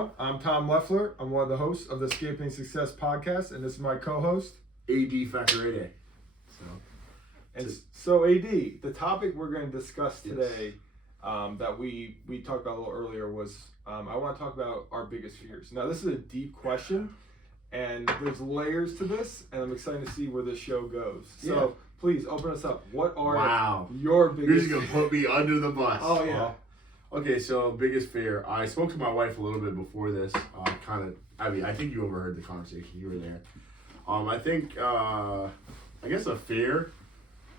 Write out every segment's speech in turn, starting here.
know, I'm Tom Leffler. I'm one of the hosts of the Escaping Success podcast, and this is my co-host, Adedire So AD, the topic we're going to discuss today that we talked about a little earlier was I want to talk about our biggest fears. Now, this is a deep question, and there's layers to this, and I'm excited to see where this show goes. So please open us up. What are your biggest fears? You're just going to put me under the bus. Oh, yeah. Okay, so biggest fear. I spoke to my wife a little bit before this. I think you overheard the conversation. You were there. I guess a fear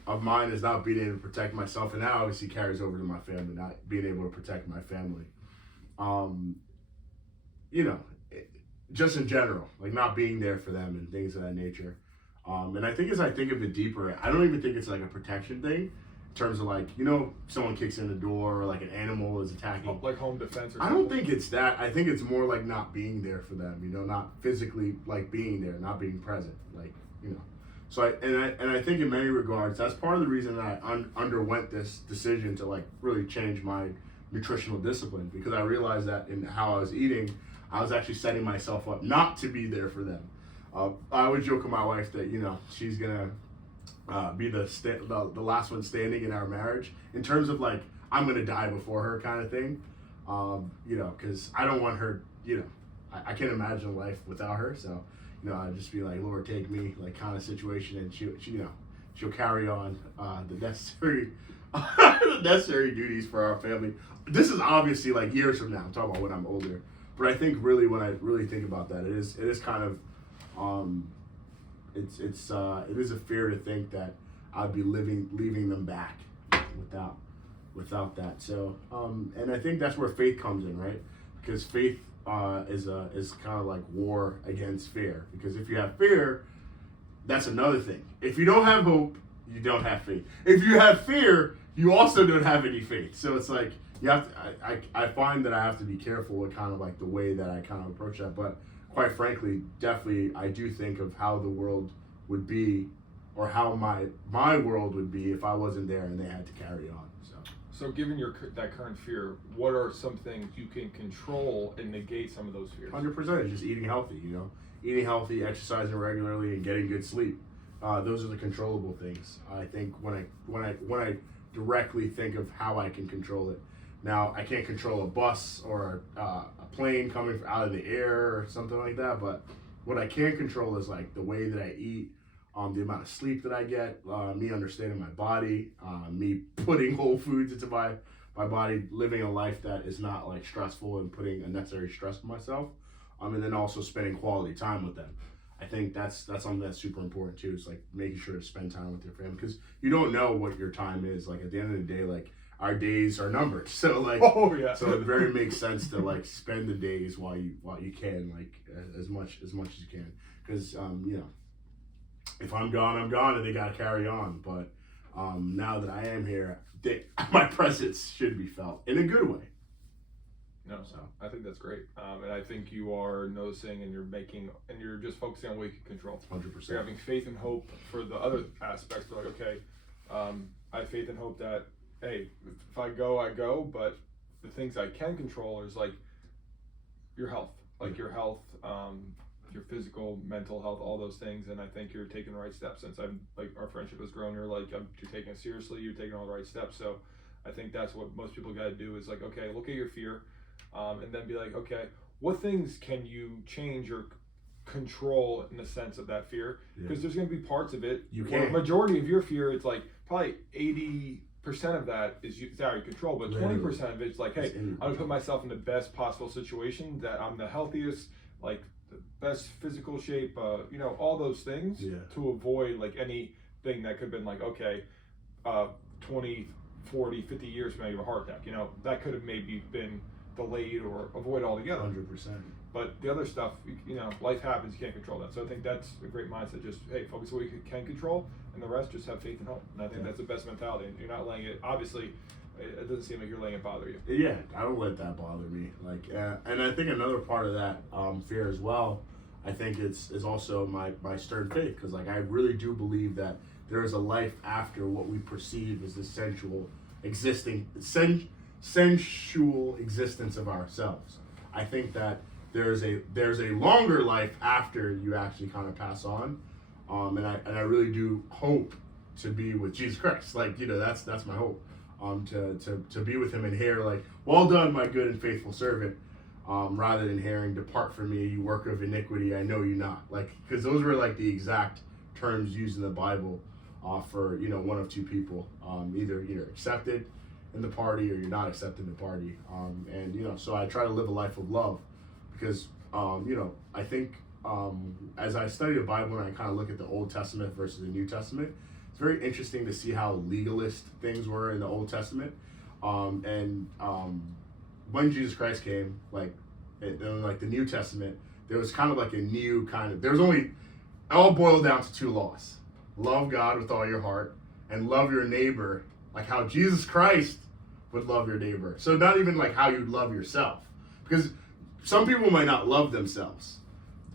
of mine is not being able to protect myself, and that obviously carries over to my family, not being able to protect my family. Just in general, like not being there for them and things of that nature. And I think as I think of it deeper, I don't even think it's like a protection thing. In terms of like, someone kicks in the door or like an animal is attacking. Like home defense or something? I don't think it's that. I think it's more like not being there for them, not physically like being there, not being present, So I think in many regards, that's part of the reason that I underwent this decision to like really change my nutritional discipline, because I realized that in how I was eating, I was actually setting myself up not to be there for them. I would joke with my wife that, she's gonna be the last one standing in our marriage in terms of like I'm gonna die before her kind of thing, because I don't want her, I can't imagine life without her. So I'd just be like, Lord, take me, like kind of situation, and she'll carry on the necessary the necessary duties for our family. This is obviously like years from now. I'm talking about when I'm older, but I think really when I really think about that, it is kind of it is a fear to think that I'd be leaving them back without that. So and I think that's where faith comes in, right? Because faith is kind of like war against fear. Because if you have fear, that's another thing. If you don't have hope, you don't have faith. If you have fear, you also don't have any faith. So it's like you have to. I find that I have to be careful with kind of like the way that I kind of approach that, but. Quite frankly, definitely, I do think of how the world would be, or how my world would be if I wasn't there and they had to carry on. So given that current fear, what are some things you can control and negate some of those fears? 100%, just eating healthy. Eating healthy, exercising regularly, and getting good sleep. Those are the controllable things. I think when I directly think of how I can control it. Now, I can't control a bus or a plane coming out of the air or something like that, but what I can control is like the way that I eat, the amount of sleep that I get, me understanding my body, me putting whole foods into my body, living a life that is not like stressful and putting unnecessary stress on myself, and then also spending quality time with them. I think that's something that's super important too. It's like making sure to spend time with your family, because you don't know what your time is. Like at the end of the day, like our days are numbered, so like so it very makes sense to like spend the days while you can, like as much as you can, because if I'm gone, and they gotta carry on. But now that I am here, my presence should be felt in a good way. I think that's great, and I think you are noticing, and you're just focusing on what you can control. 100%. You're having faith and hope for the other aspects. Like, okay, I have faith and hope that, hey, if I go, I go, but the things I can control is like your health, your physical, mental health, all those things. And I think you're taking the right steps. Since our friendship has grown, you're taking it seriously, you're taking all the right steps. So I think that's what most people got to do is like, okay, look at your fear, and then be like, okay, what things can you change or control in the sense of that fear? Because there's going to be parts of it. The majority of your fear, it's like probably 80% of that is out of your control, but 20% of it's like, hey, I'm gonna put myself in the best possible situation, that I'm the healthiest, like the best physical shape, all those things to avoid like anything that could have been like, okay, 20, 40, 50 years from now you have a heart attack, that could have maybe been delayed or avoided altogether. 100%. But the other stuff, life happens, you can't control that. So I think that's a great mindset. Just, hey, focus on what you can control, and the rest just have faith and hope. And I think that's the best mentality. And you're not letting it, obviously, it doesn't seem like you're letting it bother you. Yeah, I don't let that bother me. Like, and I think another part of that fear as well, I think is also my stern faith. Because, like, I really do believe that there is a life after what we perceive as the sensual existence of ourselves. I think that there's a longer life after you actually kind of pass on, and I really do hope to be with Jesus Christ. Like, that's my hope. To be with him and hear like, well done, my good and faithful servant, rather than hearing, depart from me, you worker of iniquity, I know you not. Like, because those were like the exact terms used in the Bible for one of two people, either you're accepted in the party or you're not accepted in the party, and so I try to live a life of love, because I think as I study the Bible and I kind of look at the Old Testament versus the New Testament, it's very interesting to see how legalist things were in the Old Testament, and when Jesus Christ came, like in like the New Testament, there was kind of like a new kind of, there was only, it all boiled down to two laws: love God with all your heart and love your neighbor like how Jesus Christ would love your neighbor. So not even like how you'd love yourself, because some people might not love themselves.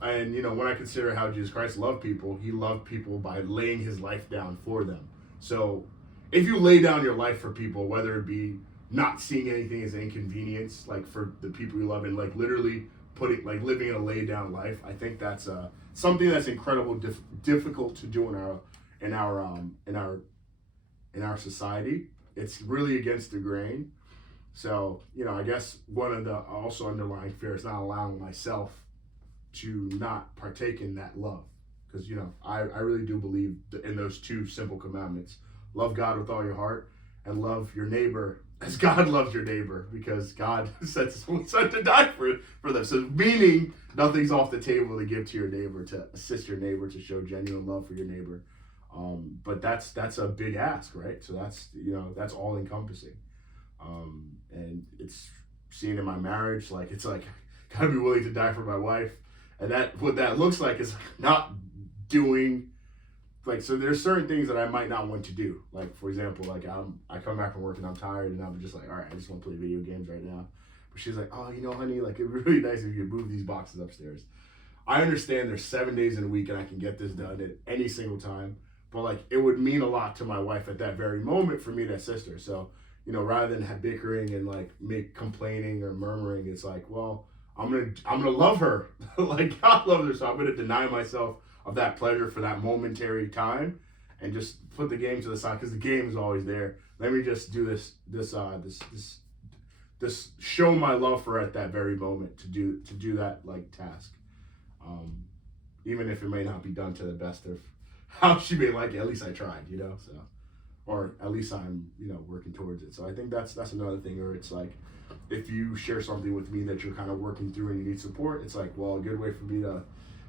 And when I consider how Jesus Christ loved people, he loved people by laying his life down for them. So if you lay down your life for people, whether it be not seeing anything as an inconvenience, like for the people you love, and like literally living a laid down life, I think that's something that's incredibly difficult to do in our society. It's really against the grain. So, I guess one of the also underlying fear is not allowing myself to not partake in that love. Because, I really do believe in those two simple commandments: love God with all your heart and love your neighbor as God loves your neighbor, because God sent his own son to die for them. So meaning nothing's off the table to give to your neighbor, to assist your neighbor, to show genuine love for your neighbor. But that's a big ask, right? So that's all encompassing. And it's seen in my marriage, like it's like gotta be willing to die for my wife, and what that looks like is not doing, like, so there's certain things that I might not want to do. Like, for example, like I come back from work and I'm tired and I'm just like, all right, I just want to play video games right now. But she's like, oh, honey, like it'd be really nice if you could move these boxes upstairs. I understand there's 7 days in a week and I can get this done at any single time, but like it would mean a lot to my wife at that very moment for me to assist her. So rather than bickering and like complaining or murmuring, it's like, well, I'm gonna love her like God loves her, so I'm gonna deny myself of that pleasure for that momentary time and just put the game to the side, because the game is always there. Let me just do this show my love for her at that very moment, to do that like task, even if it may not be done to the best of how she may like it. At least I tried, so. Or at least I'm, working towards it. So I think that's another thing. Or it's like, if you share something with me that you're kind of working through and you need support, it's like, well, a good way for me to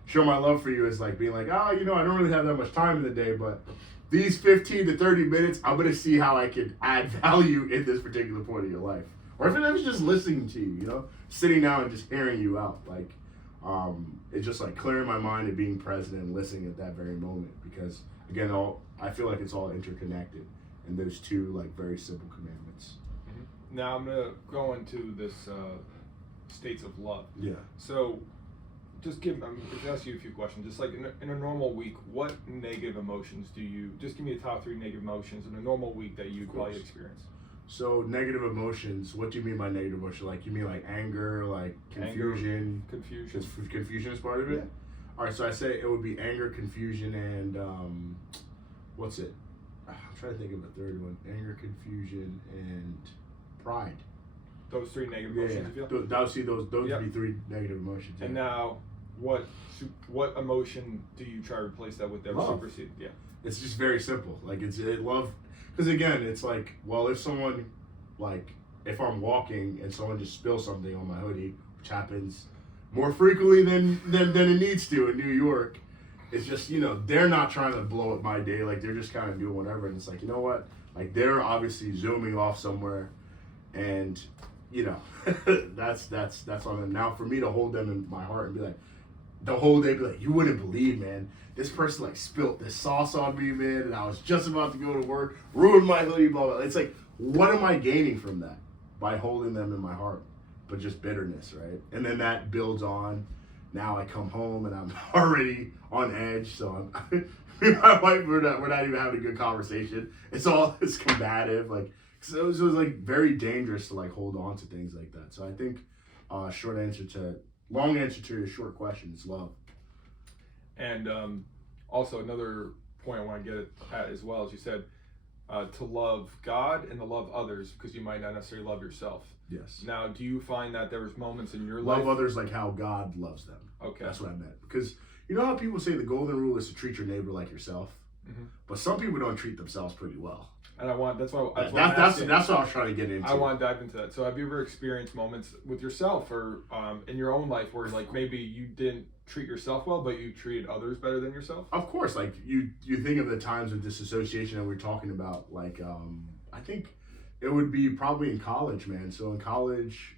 show my love for you is like being like, I don't really have that much time in the day, but these 15 to 30 minutes, I'm going to see how I can add value in this particular point of your life. Or if it's just listening to you, sitting down and just hearing you out. Like, it's just like clearing my mind and being present and listening at that very moment. Because again, I feel like it's all interconnected, and there's two like very simple commandments. Mm-hmm. Now I'm gonna go into this states of love. Yeah. So, just ask you a few questions. Just like in a normal week, what negative emotions do you? Just give me the top 3 negative emotions in a normal week that you probably experience. So negative emotions. What do you mean by negative emotion? Like you mean like anger, like confusion? Confusion. Confusion is part of it. Yeah. All right, so I say it would be anger, confusion, and what's it? I'm trying to think of a third one. Anger, confusion, and pride. Those 3 negative emotions. Yeah. Those would be 3 negative emotions. And now, what emotion do you try to replace that with? That love. Supersede? Yeah. It's just very simple. Like it's love, because again, it's like, well, if I'm walking and someone just spills something on my hoodie, which happens more frequently than it needs to in New York, it's just, they're not trying to blow up my day. Like they're just kind of doing whatever. And it's like, you know what? Like they're obviously zooming off somewhere, and that's on them. Now for me to hold them in my heart and be like, the whole day, be like, you wouldn't believe, man, this person like spilt this sauce on me, man, and I was just about to go to work, ruined my hoodie, blah, blah. It's like, what am I gaining from that by holding them in my heart? But just bitterness, right? And then that builds on. Now I come home and I'm already on edge. So me and my wife, we're not even having a good conversation. It's combative. Like, so it was like very dangerous to like hold on to things like that. So I think Long answer to your short question is love. And also another point I want to get at as well, as you said, to love God and to love others, because you might not necessarily love yourself. Yes. Now, do you find that there was moments in your Love life? others like how God loves them. Okay. That's what I meant. Because you know how people say the golden rule is to treat your neighbor like yourself? Mm-hmm. But some people don't treat themselves pretty well. And that's what I was trying to get into. I want to dive into that. So have you ever experienced moments with yourself or in your own life where like maybe you didn't treat yourself well, but you treated others better than yourself? Of course, like you think of the times of disassociation that we're talking about. Like I think it would be probably in college, man. So in college,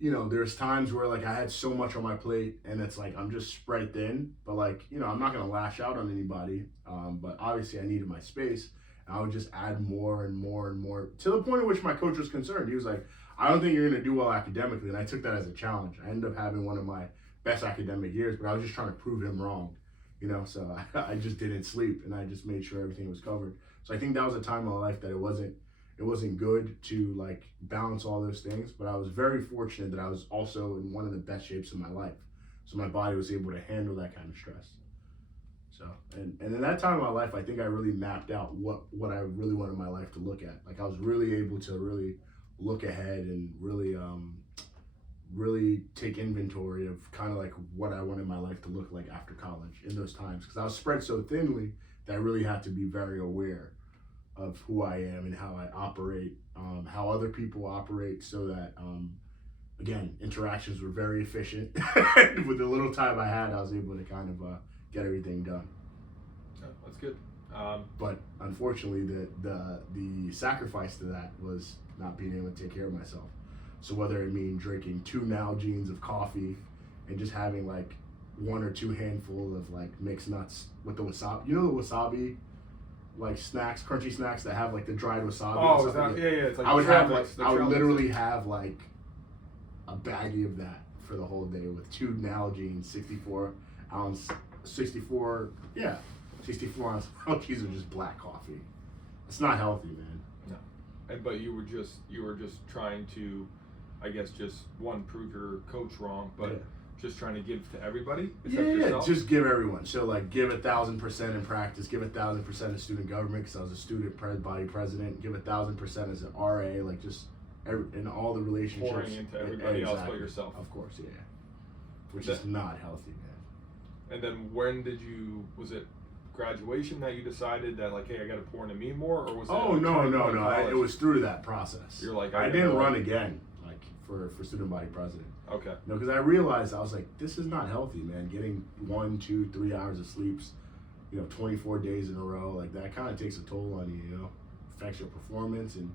you know, there's times where like I had so much on my plate and it's like I'm just spread thin, but like, you know, I'm not gonna lash out on anybody. But obviously I needed my space. And I would just add more and more and more to the point at which my coach was concerned. He was like, I don't think you're gonna do well academically. And I took that as a challenge. I ended up having one of my best academic years, but I was just trying to prove him wrong, you know. So I just didn't sleep and I just made sure everything was covered. So I think that was a time in my life that it wasn't good to like balance all those things, but I was very fortunate that I was also in one of the best shapes of my life. So my body was able to handle that kind of stress. So, and in that time of my life, I think I really mapped out what I really wanted my life to look at. Like I was really able to really look ahead and really take inventory of kind of like what I wanted my life to look like after college in those times. Because I was spread so thinly that I really had to be very aware of who I am and how I operate, how other people operate, so that, again, interactions were very efficient. With the little time I had, I was able to kind of get everything done. Oh, that's good. But unfortunately, the sacrifice to that was not being able to take care of myself. So whether it mean drinking 2 Nalgene's of coffee and just having like 1 or 2 handful of like mixed nuts with the wasabi, you know the wasabi like snacks, crunchy snacks that have like the dried wasabi. Oh, is that, yeah. It's like I would have like the I would trail literally have like a baggie of that for the whole day with 2 Nalgene 64 ounce Nalgene's are just black coffee. It's not healthy, man. No, but you were just trying to, I guess, just one, prove your coach wrong, but just trying to give to everybody except yourself? Just give everyone. So like give 1,000% in practice, give 1,000% in student government because I was a student body president, give 1,000% as an RA, like just in all the relationships. Pouring into everybody else but yourself. Of course, yeah. Which is not healthy, man. And then when was it graduation that you decided that like, hey, I got to pour into me more, or was it? Oh no! It was through that process. You're like, I didn't run again, like for student body president. Okay. No, because I realized I was like, this is not healthy, man. Getting 1, 2, 3 hours of sleep, 24 days in a row, like that kind of takes a toll on you. You know, affects your performance and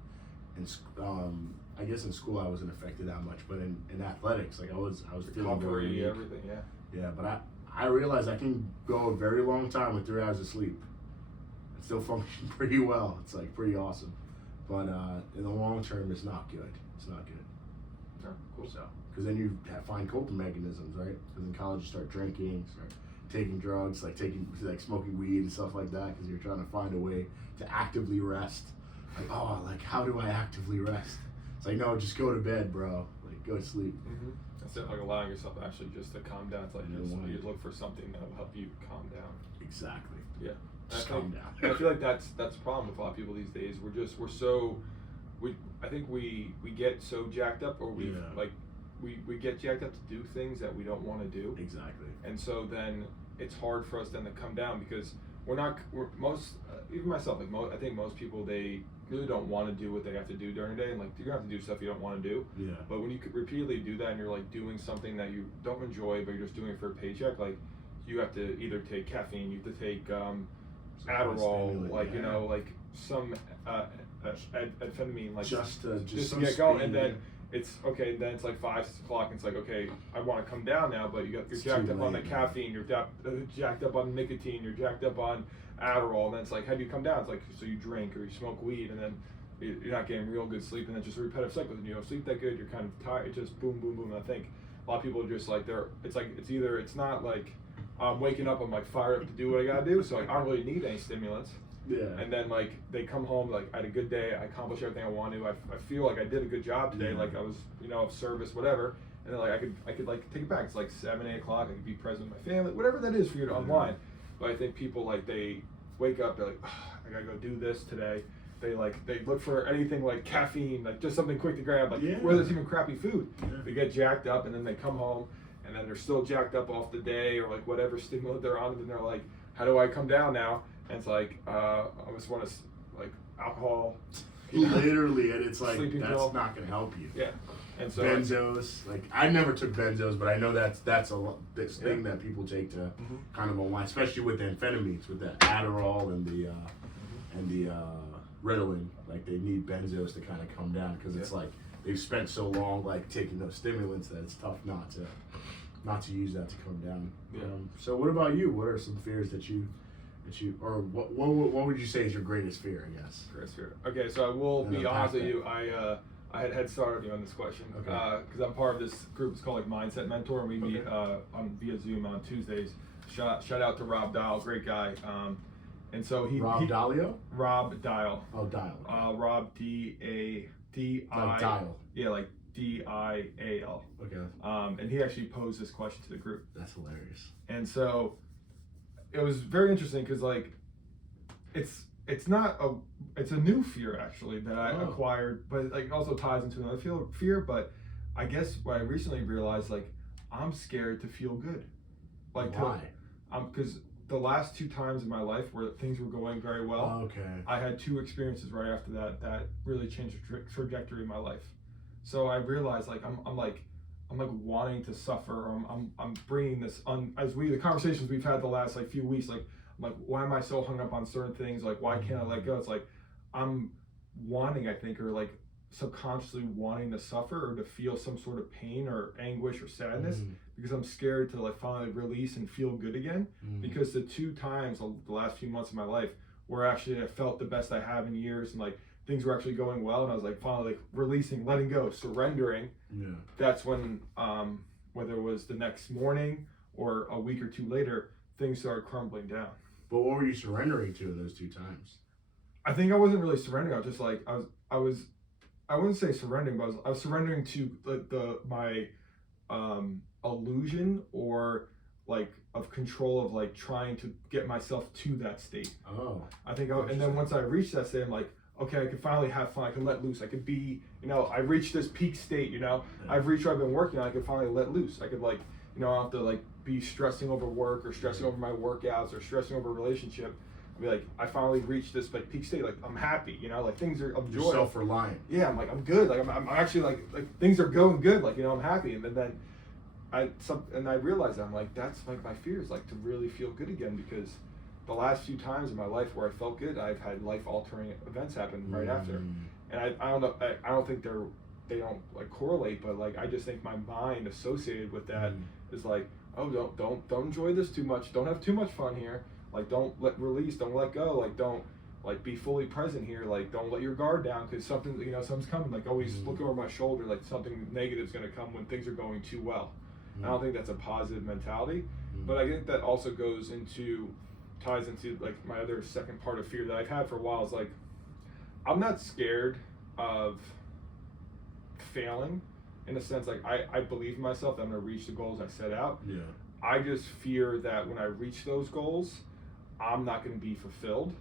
I guess in school I wasn't affected that much, but in athletics, like I was feeling very weak. Everything, yeah. Yeah, but I realized I can go a very long time with 3 hours of sleep and still function pretty well. It's like pretty awesome, but in the long term, it's not good. It's not good. Oh, cool. So, because then you find coping mechanisms, right? Because in college you start drinking, start taking drugs, like smoking weed and stuff like that, because you're trying to find a way to actively rest. Like how do I actively rest? It's like, no, just go to bed, bro. Like go to sleep. Mm-hmm. That's it, like allowing yourself actually just to calm down. It's like you look for something that'll help you calm down. Exactly. Yeah. Just calm down. I feel like that's the problem with a lot of people these days. I think we get so jacked up, or we get jacked up to do things that we don't want to do. Exactly. And so then it's hard for us then to come down because even myself, like I think most people, they really don't want to do what they have to do during the day, and like you're gonna have to do stuff you don't want to do. Yeah. But when you repeatedly do that and you're like doing something that you don't enjoy, but you're just doing it for a paycheck, like you have to either take caffeine, you have to take Adderall, like like some amphetamine, like just to get going, and then it's okay. Then it's like 5, 6 o'clock, and it's like, okay, I want to come down now, but you're jacked up on the caffeine, you're jacked up on nicotine, you're jacked up on Adderall, and then it's like, how do you come down? It's like, so you drink or you smoke weed, and then you're not getting real good sleep, and then just a repetitive cycle. And you don't sleep that good, you're kind of tired. It's just boom, boom, boom. And I think a lot of people are just like it's not like I'm waking up, I'm like fired up to do what I gotta do, so like I don't really need any stimulants. Yeah. And then like they come home like I had a good day, I accomplished everything I wanted to, I feel like I did a good job today, Yeah. like I was of service, whatever. And then like I could like take it back. It's like 7-8 o'clock. I could be present with my family, whatever that is for you to unwind. But I think people like they wake up, they're like, I gotta go do this today. They look for anything like caffeine, like just something quick to grab, like whether it's even crappy food. They get jacked up and then they come home and then they're still jacked up off the day or like whatever stimulant they're on, and then they're like, how do I come down now? And it's like I just want to like alcohol. Literally, and it's like Sleeping that's pill. not gonna help you. Yeah. And so Benzos, like I never took benzos, but I know that's this thing that people take to kind of unwind, especially with the amphetamines, with the Adderall and the Ritalin. Like they need benzos to kind of come down because it's like they've spent so long like taking those stimulants that it's tough not to use that to come down. Yeah. So what about you? What are some fears that you or what would you say is your greatest fear? I guess. Greatest fear. Okay, so I will And be unpack honest with that. you. I had head start of you on this question because I'm part of this group. It's called like Mindset Mentor, and we meet on via Zoom on Tuesdays. Shout out to Rob Dial, great guy. And so Rob Dalio? Rob Dial. Oh, Dial. Rob D-I. Like Dial. Yeah, like D-I-A-L. Okay. And he actually posed this question to the group. That's hilarious. And so it was very interesting because like it's a new fear actually that I acquired, but like it also ties into another fear. But I guess what I recently realized, like I'm scared to feel good. Like why? Because the last 2 times in my life where things were going very well, I had 2 experiences right after that really changed the trajectory of my life. So I realized like I'm like wanting to suffer. Or I'm bringing this the conversations we've had the last like few weeks, like I'm like, why am I so hung up on certain things? Like, why can't I let go? It's like I'm wanting, I think, or like subconsciously wanting to suffer or to feel some sort of pain or anguish or sadness because I'm scared to like finally release and feel good again. Because the 2 times the last few months of my life where actually I felt the best I have in years and like things were actually going well, and I was like finally like releasing, letting go, surrendering. That's when whether it was the next morning or a week or 2 later, things started crumbling down. But what were you surrendering to those 2 times? I think I wasn't really surrendering. I was just like I wouldn't say surrendering, but I was surrendering to my illusion or like of control of like trying to get myself to that state. I think and then once I reached that state, I'm like, okay, I can finally have fun. I can let loose. I could be, I reached this peak state. I've reached where I've been working on. I could finally let loose. I could like, I don't have to like be stressing over work or stressing over my workouts or stressing over a relationship. I'll be like, I finally reached this like peak state. Like I'm happy, like things are of joy. You're self-reliant. Yeah, I'm like I'm good. Like I'm actually like things are going good. Like I'm happy. And then I realized that I'm like that's like my fears, like to really feel good again, because the last few times in my life where I felt good, I've had life-altering events happen right after. And I don't know. I don't think they don't like correlate, but like I just think my mind associated with that is like, oh, don't enjoy this too much. Don't have too much fun here. Like don't release. Don't let go. Like don't like be fully present here. Like don't let your guard down because something's coming. Like always look over my shoulder. Like something negative's gonna come when things are going too well. I don't think that's a positive mentality, but I think that also ties into like my other second part of fear that I've had for a while is like I'm not scared of failing in a sense. Like I believe in myself that I'm gonna reach the goals I set out. I just fear that when I reach those goals, I'm not gonna be fulfilled.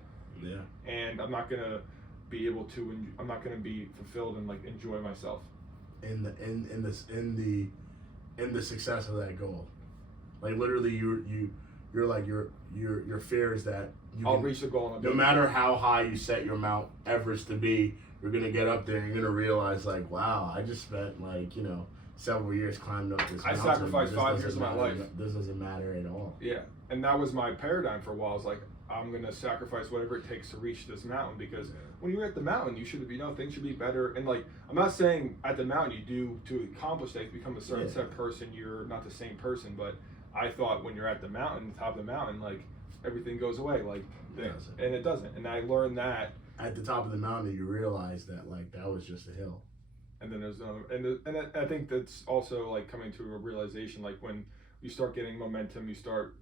And I'm not gonna be able to. I'm not gonna be fulfilled and like enjoy myself. In the success of that goal, like literally, you're like your fear is that I'll reach the goal. No matter how high you set your Mount Everest to be, you're gonna get up there and you're gonna realize like, wow, I just spent like several years climbing up this mountain. I sacrificed 5 years of my life. This doesn't matter at all. Yeah, and that was my paradigm for a while. I was like, I'm gonna sacrifice whatever it takes to reach this mountain, because when you're at the mountain, you should things should be better. And like, I'm not saying at the mountain you do to accomplish things, become a certain set of person. You're not the same person, but I thought when you're at the mountain, top of the mountain, like everything goes away, like and it doesn't. And I learned that at the top of the mountain, you realize that like that was just a hill. And then there's another, and I think that's also like coming to a realization, like when you start getting momentum, you start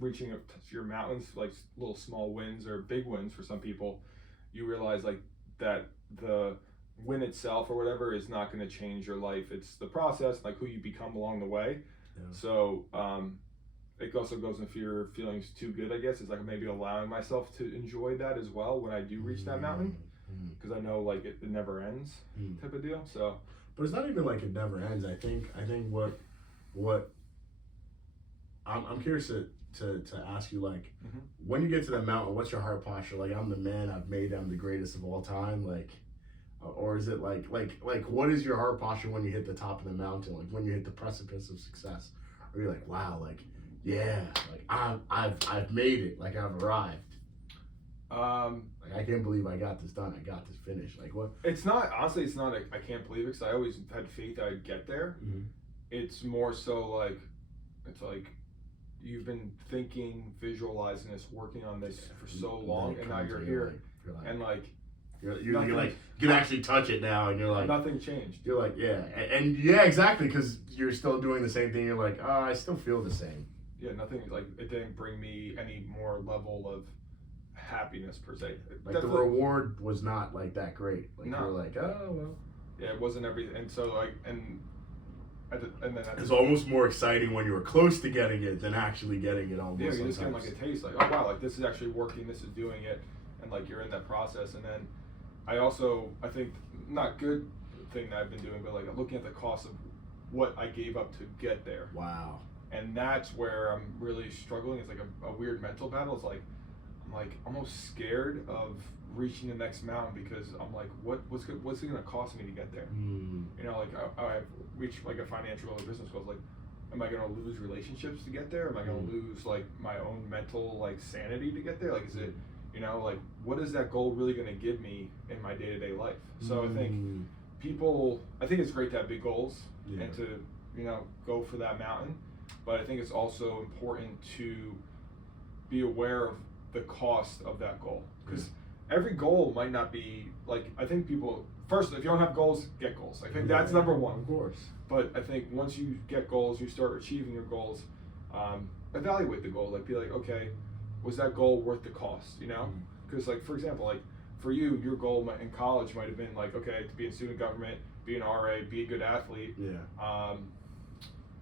reaching up to your mountains, like little small wins or big wins for some people, you realize like that the win itself or whatever is not going to change your life. It's the process, like who you become along the way. Yeah. So it also goes into your feelings too good, I guess. It's like maybe allowing myself to enjoy that as well when I do reach that mountain, because I know like it never ends type of deal. So, but it's not even like it never ends. I think what I'm curious to ask you, like, when you get to the mountain, what's your heart posture? Like, I'm the man, I've made them the greatest of all time, like, or is it like what is your heart posture when you hit the top of the mountain, like when you hit the precipice of success? Or you're like, wow, like, yeah, like I've made it, like I've arrived. Like, I can't believe I got this done. I got this finished. Like, what? It's not, honestly, it's not I can't believe it, because I always had faith that I'd get there. It's more so like, it's like you've been thinking, visualizing this, working on this for so long, and now you're here, and like you're like, you can actually touch it now, and you're like, nothing changed. You're like, yeah, and yeah, exactly, because you're still doing the same thing. You're like, oh, I still feel the same. Yeah, nothing, like, it didn't bring me any more level of happiness per se. Like, the reward was not like that great. Like, no. You're like, oh well. Yeah, it wasn't everything, and so like, and then it's almost more exciting when you were close to getting it than actually getting it. Almost. Yeah, you just get like a taste, like, oh wow, like this is actually working, this is doing it, and like you're in that process. And then I think not good thing that I've been doing, but like I'm looking at the cost of what I gave up to get there. Wow. And that's where I'm really struggling. It's like a weird mental battle. It's like I'm like almost scared of reaching the next mountain, because I'm like, what's it going to cost me to get there? You know, like I've reached like a financial or business goals. Like, am I going to lose relationships to get there? Am I going to lose like my own mental like sanity to get there? Like, is it, you know, like what is that goal really going to give me in my day-to-day life? So I think I think it's great to have big goals and to, you know, go for that mountain. But I think it's also important to be aware of the cost of that goal, because every goal might not be like, I think people, first, if you don't have goals, get goals. I think that's number one. Of course. But I think once you get goals, you start achieving your goals, evaluate the goal. Like, be like, okay, was that goal worth the cost, you know? Because like, for example, like for you, your goal in college might have been like, okay, to be in student government, be an RA, be a good athlete,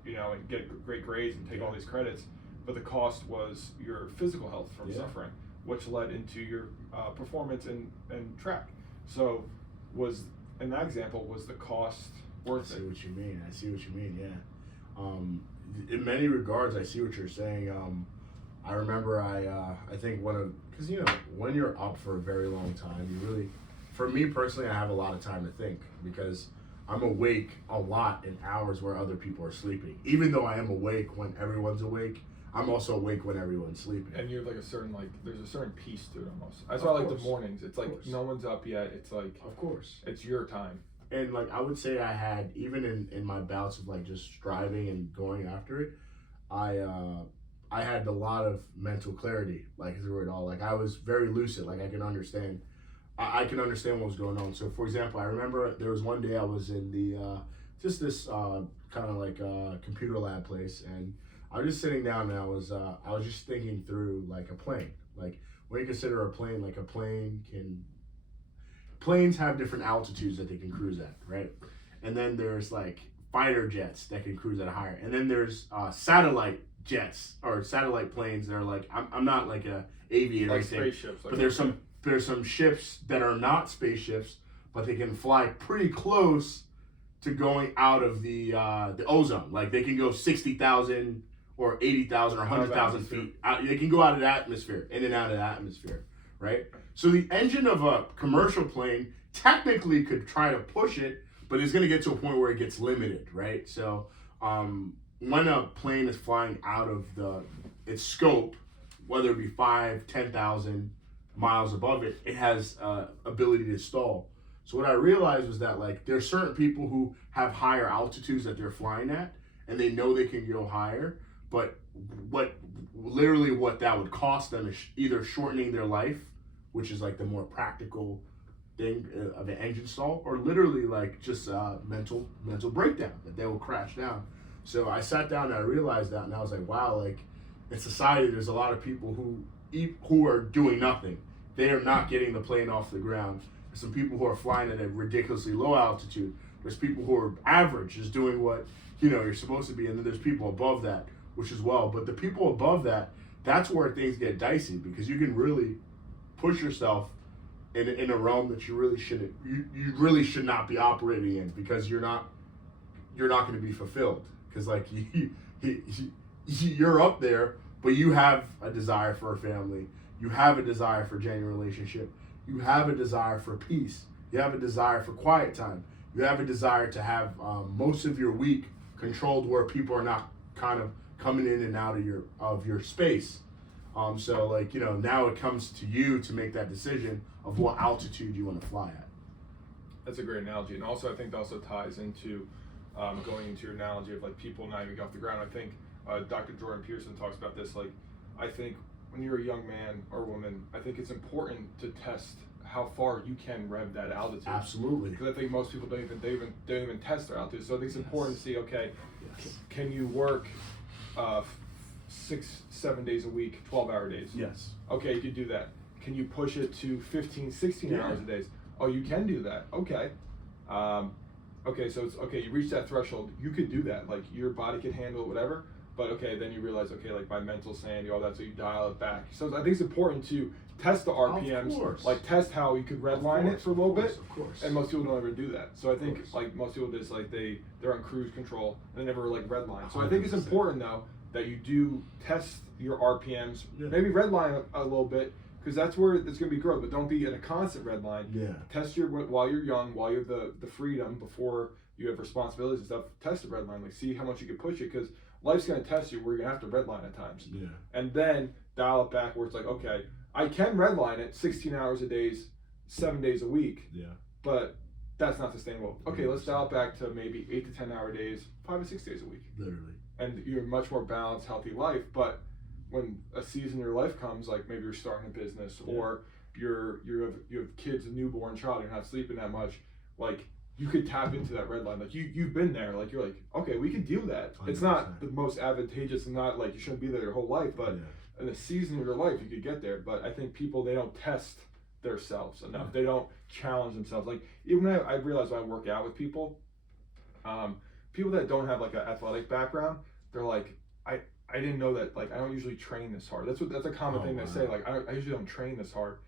you know, and get great grades and take all these credits. But the cost was your physical health from suffering, which led into your performance in track. So in that example, was the cost worth it? I see what you mean, yeah. In many regards, I see what you're saying. I remember I think because, you know, when you're up for a very long time, you really, for me personally, I have a lot of time to think, because I'm awake a lot in hours where other people are sleeping. Even though I am awake when everyone's awake, I'm also awake when everyone's sleeping. And you have like a certain, like, there's a certain peace to it almost. That's why I like the mornings. It's like no one's up yet. It's like, of course, it's your time. And like, I would say I had, even in my bouts of like just striving and going after it, I had a lot of mental clarity, like, through it all. Like, I was very lucid. Like, I can understand what was going on. So, for example, I remember there was one day I was in the just this kind of like computer lab place, and I was just sitting down, and I was just thinking through like a plane. Like, when you consider a plane, like planes have different altitudes that they can cruise at, right? And then there's like fighter jets that can cruise at higher, and then there's satellite jets or satellite planes that are like, I'm not like a aviator, like spaceships, like, but there's some ships that are not spaceships, but they can fly pretty close to going out of the ozone. Like, they can go 60,000 or 80,000 or 100,000 feet. They can go out of the atmosphere, in and out of the atmosphere, right? So the engine of a commercial plane technically could try to push it, but it's going to get to a point where it gets limited, right? So when a plane is flying out of its scope, whether it be 5, 10,000 miles above it, it has ability to stall. So what I realized was that, like, there's certain people who have higher altitudes that they're flying at, and they know they can go higher, but what that would cost them is either shortening their life, which is like the more practical thing of an engine stall, or literally like just mental breakdown, that they will crash down. So I sat down and I realized that, and I was like, wow, like, in society, there's a lot of people who are doing nothing. They are not getting the plane off the ground. There's some people who are flying at a ridiculously low altitude. There's people who are average, just doing what you're supposed to be, and then there's people above that, which is well. But the people above that, that's where things get dicey, because you can really push yourself in a realm that you really shouldn't. You really should not be operating in, because you're not going to be fulfilled, because like you're up there, but you have a desire for a family. You have a desire for genuine relationship. You have a desire for peace. You have a desire for quiet time. You have a desire to have most of your week controlled, where people are not kind of coming in and out of your space. So like, now it comes to you to make that decision of what altitude you want to fly at. That's a great analogy, and also I think that also ties into going into your analogy of like people not even get off the ground. I think Dr. Jordan Peterson talks about this. Like, I think when you're a young man or woman, I think it's important to test how far you can rev that altitude. Absolutely. Because I think most people don't even test their altitude. So I think it's important to see, okay, can you work 6-7 days a week, 12-hour days? Yes. Okay, you could do that. Can you push it to 15, 16 hours a day? Oh, you can do that. Okay. Okay, so it's okay, you reach that threshold, you could do that. Like, your body can handle it, whatever. But okay, then you realize, okay, like my mental sanity, all that, so you dial it back. So I think it's important to test the RPMs, like test how you could redline it for a little bit. Of course. And most people don't ever do that. So I think like most people just like they're on cruise control and they never like redline. So I think it's important though that you do test your RPMs, maybe redline a little bit, because that's where it's going to be growth. But don't be in a constant redline. Yeah. Test while you're young, while you have the freedom before you have responsibilities and stuff. Test the redline, like see how much you can push it, because life's going to test you where you're going to have to redline at times. Yeah. And then dial it back where it's like, okay, I can redline it 16 hours a day, 7 days a week. Yeah. But that's not sustainable. Okay, let's dial it back to maybe 8 to 10 hour days, 5 to 6 days a week. Literally. And you're a much more balanced, healthy life. But when a season in your life comes, like maybe you're starting a business or you have kids, a newborn child, you're not sleeping that much, like you could tap into that red line. Like you've been there. Like you're like, okay, we could do that. 100%. It's not the most advantageous, and not like you shouldn't be there your whole life, but in a season of your life, you could get there. But I think people, they don't test themselves enough. They don't challenge themselves. Like even when I realize when I work out with people, people that don't have like an athletic background, they're like, I didn't know that, like I don't usually train this hard. That's a common thing they say. Like I usually don't train this hard.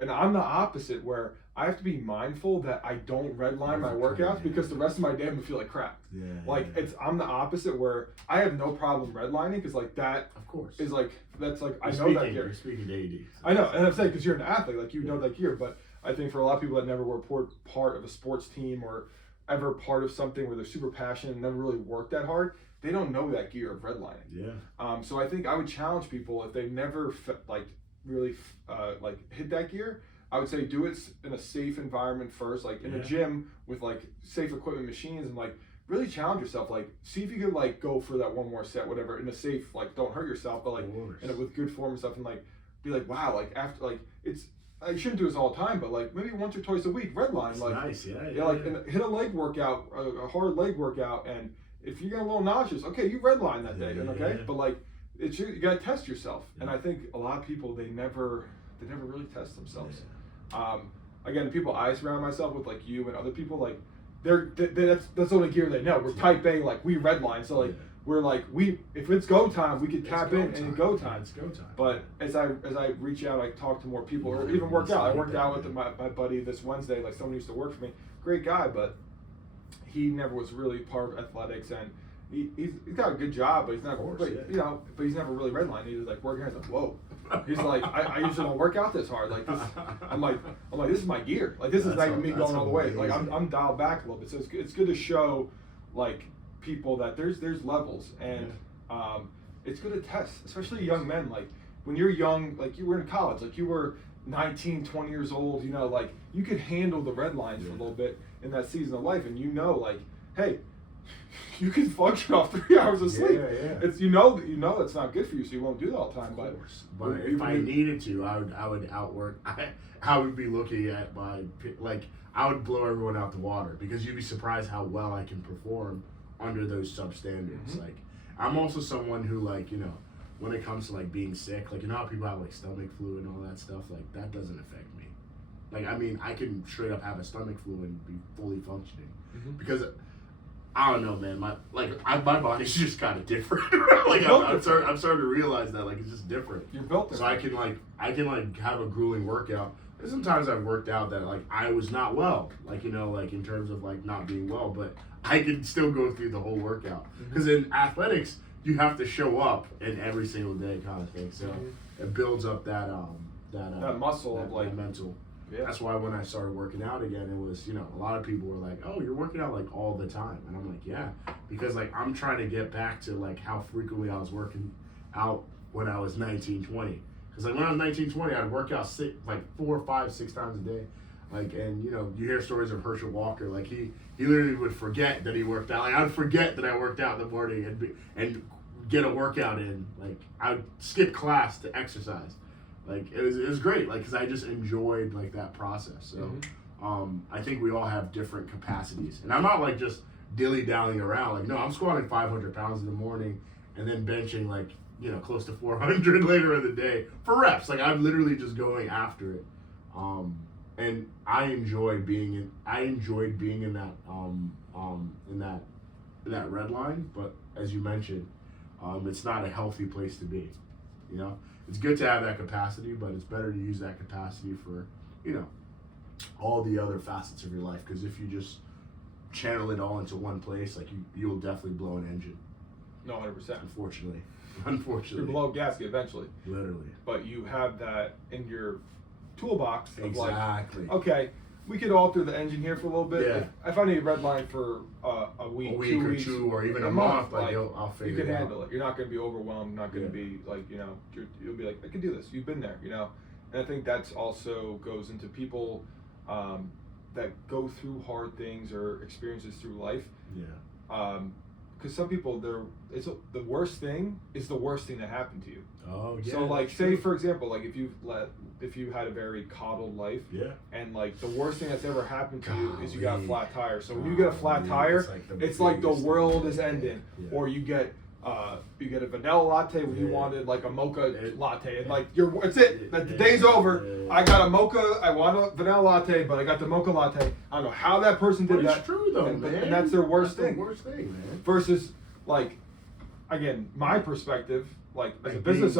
And I'm the opposite, where I have to be mindful that I don't redline my workouts, because the rest of my day I'm gonna feel like crap. I'm the opposite, where I have no problem redlining, because like that, of course, is like that's like I know that gear. You're speaking to AD. I know, and I'm saying because you're an athlete, like you know that gear. But I think for a lot of people that never were part of a sports team or ever part of something where they're super passionate and never really worked that hard, they don't know that gear of redlining. Yeah. So I think I would challenge people, if they've never really hit that gear, I would say do it in a safe environment first, like in a gym with like safe equipment, machines, and like really challenge yourself. Like see if you could like go for that one more set, whatever, in a safe, like don't hurt yourself, but like with good form and stuff, and like be like, wow, like after like it's. I shouldn't do this all the time, but like maybe once or twice a week, redline. That's like nice, and hit a leg workout, a hard leg workout, and if you get a little nauseous, okay, you redline that day, but like you gotta test yourself. And I think a lot of people, they never really test themselves. Again, people I surround myself with, like you and other people, like that's the only gear they know. We're type A, like we redline, so like we're like if it's go time, we could tap in and go time. It's go time. But as I reach out, I talk to more people, or even work out. I worked out with my buddy this Wednesday, like someone who used to work for me, great guy, but he never was really part of athletics, and he's got a good job, but he's not. But he's never really redlined. He was like working out. He's like, whoa. He's like, I usually don't work out this hard. Like this, I'm like, this is my gear. Like this is not even me going all the way. Like I'm dialed back a little bit. So it's good to show like people that there's levels, and it's good to test, especially young men. Like when you're young, like you were in college, like you were 19, 20 years old, like you could handle the red lines for a little bit in that season of life, and like, hey, you can function off 3 hours of sleep. It's it's not good for you, so you won't do that all the time. But if I needed to, I would outwork. I would be looking at I would blow everyone out the water, because you'd be surprised how well I can perform under those substandards. Like I'm also someone who when it comes to like being sick, like you know how people have like stomach flu and all that stuff, like that doesn't affect me. Like I mean, I can straight up have a stomach flu and be fully functioning because I don't know, man. My body's just kind of different. Like I'm starting to realize that like it's just different. You're built different. So I can have a grueling workout. And sometimes I've worked out that like I was not well, like you know, like in terms of like not being well, but I can still go through the whole workout because in athletics you have to show up in every single day kind of thing. So it builds up that muscle that, of like mental. Yeah. That's why when I started working out again, it was, you know, a lot of people were like, oh, you're working out like all the time. And I'm like, yeah, because like I'm trying to get back to like how frequently I was working out when I was 19, 20. Because like when I was 19, 20, I'd work out 4, 5, 6 times a day. Like, and you know, you hear stories of Herschel Walker, like he literally would forget that he worked out. Like I would forget that I worked out in the morning and get a workout in. Like I would skip class to exercise. Like it was great, like because I just enjoyed like that process. So I think we all have different capacities, and I'm not like just dilly-dallying around. Like no, I'm squatting 500 pounds in the morning and then benching like you know close to 400 later in the day for reps. Like I'm literally just going after it, and I enjoyed being in that in that red line. But as you mentioned, it's not a healthy place to be. You know. It's good to have that capacity, but it's better to use that capacity for, you know, all the other facets of your life. Because if you just channel it all into one place, like you'll definitely blow an engine. No, 100%. Unfortunately. You blow a gasket eventually. Literally. But you have that in your toolbox of exactly. like, okay, we could alter the engine here for a little bit. Yeah. If I need a red line for a week, 2 or weeks, 2, or even a month, like I'll you figure can it out. handle it. You're not going to be overwhelmed. Not going to be like, you know, you'll be like, I can do this. You've been there, you know. And I think that's also goes into people that go through hard things or experiences through life. Yeah. Because some people, the worst thing is the worst thing that happened to you. Oh yeah. So like, say for example, like if you had a very coddled life, yeah, and like the worst thing that's ever happened to you is you got a flat tire. So when you get a flat tire, it's like the world is ending. Yeah. Or you get a vanilla latte when you wanted like a mocha latte, and like it's it. The day's over. Yeah. I got a mocha. I want a vanilla latte, but I got the mocha latte. I don't know how that person did that. It's true though, man. And that's their worst thing. The worst thing, man. Versus like, again, my perspective, like as a business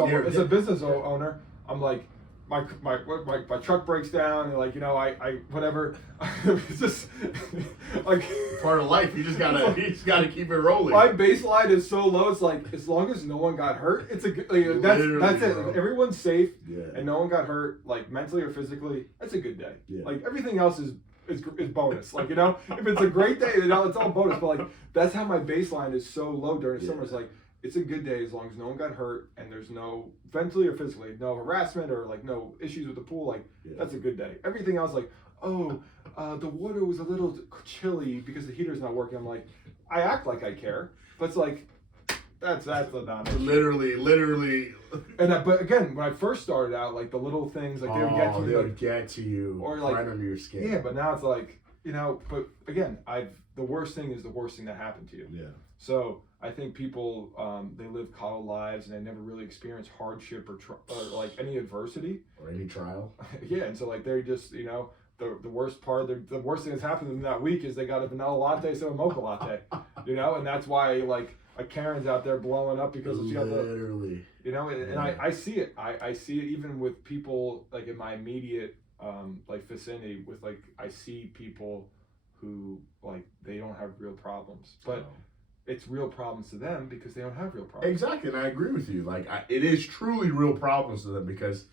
owner, I'm like, my truck breaks down and like, you know, I whatever. It's just like part of life. You just gotta keep it rolling. My baseline is so low. It's like as long as no one got hurt, it's a good. Like, that's it. If everyone's safe and no one got hurt, like mentally or physically, that's a good day. Yeah. Like everything else is bonus. Like you know, if it's a great day, it's all bonus. But like that's how my baseline is so low during the summer. It's like it's a good day as long as no one got hurt and there's no mentally or physically no harassment or like no issues with the pool. Like that's a good day. Everything else like the water was a little chilly because the heater's not working. I'm like I act like I care, but it's like that's the non-issue. Literally. And but again, when I first started out, like the little things like they would get to you or like right under your skin. Yeah, but now it's like you know. But again, the worst thing is the worst thing that happened to you. Yeah. So I think people they live coddled lives and they never really experience hardship or like any adversity or any trial. Yeah, and so like they're just you know the worst part the worst thing that's happened to them that week is they got a vanilla latte instead of a mocha latte, you know, and that's why like a Karen's out there blowing up because she got literally, you know, and I see it. I see it even with people like in my immediate like vicinity with like I see people who like they don't have real problems, but. It's real problems to them because they don't have real problems. Exactly, and I agree with you. Like, it is truly real problems to them because,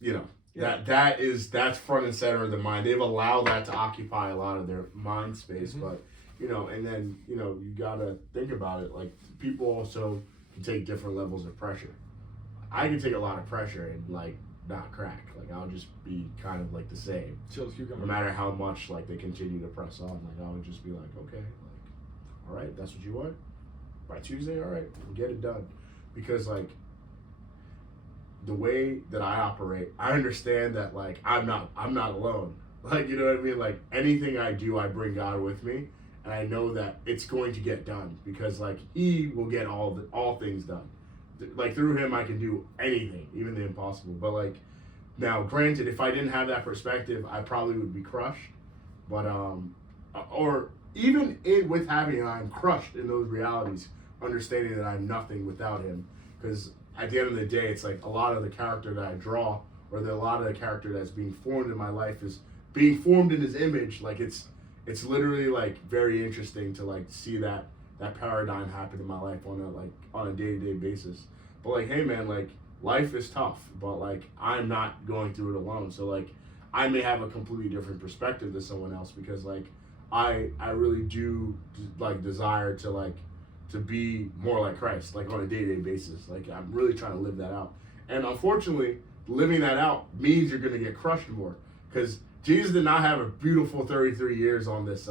you know, that's front and center of their mind. They've allowed that to occupy a lot of their mind space, but, you know, and then, you know, you gotta think about it. Like, people also can take different levels of pressure. I can take a lot of pressure and, like, not crack. Like, I'll just be kind of, like, the same. No matter how much, like, they continue to press on. Like, I would just be like, okay, all right, that's what you want? By Tuesday, all right, we'll get it done. Because, like, the way that I operate, I understand that, like, I'm not alone. Like, you know what I mean? Like, anything I do, I bring God with me. And I know that it's going to get done. Because, like, He will get all things done. like through him I can do anything, even the impossible. But like now, granted, if I didn't have that perspective, I probably would be crushed. But or even with having it, I'm crushed in those realities, understanding that I'm nothing without him. Because at the end of the day, it's like a lot of the character that I draw, or a lot of the character that's being formed in my life is being formed in his image. Like it's literally like very interesting to like see that paradigm happen in my life on a day-to-day basis. But like, hey man, like life is tough, but like I'm not going through it alone. So like I may have a completely different perspective than someone else, because like I really do like desire to be more like Christ, like on a day-to-day basis. Like I'm really trying to live that out. And unfortunately, living that out means you're going to get crushed more, because Jesus did not have a beautiful 33 years on this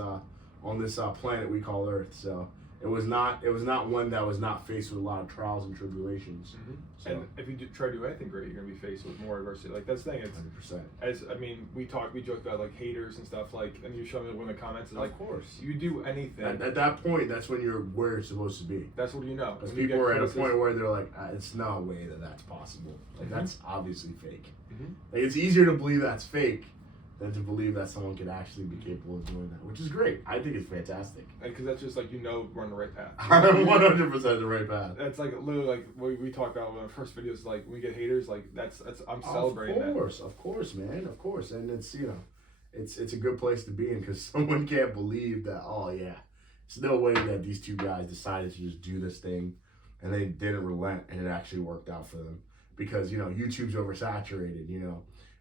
planet we call Earth. So it was not one that was not faced with a lot of trials and tribulations. Mm-hmm. So, and if you try to do anything great, you're gonna be faced with more adversity. Like that's the thing. It's 100%. As I mean, we joke about like haters and stuff. Like, and you show me one of the comments is like, of course, you do anything. At that point, that's when you're where you're supposed to be. That's what you know. Because people are at a point where they're like, it's no way that's possible. Like that's obviously fake. Mm-hmm. Like it's easier to believe that's fake than to believe that someone could actually be capable of doing that, which is great. I think it's fantastic. Because that's just like, we're on the right path. I'm 100% the right path. That's like literally like what we talked about in our first videos. Like when we get haters, like that's I'm celebrating that. Of course, man, of course, and it's it's a good place to be in, because someone can't believe that. Oh yeah, there's no way that these two guys decided to just do this thing, and they didn't relent, and it actually worked out for them. Because YouTube's oversaturated.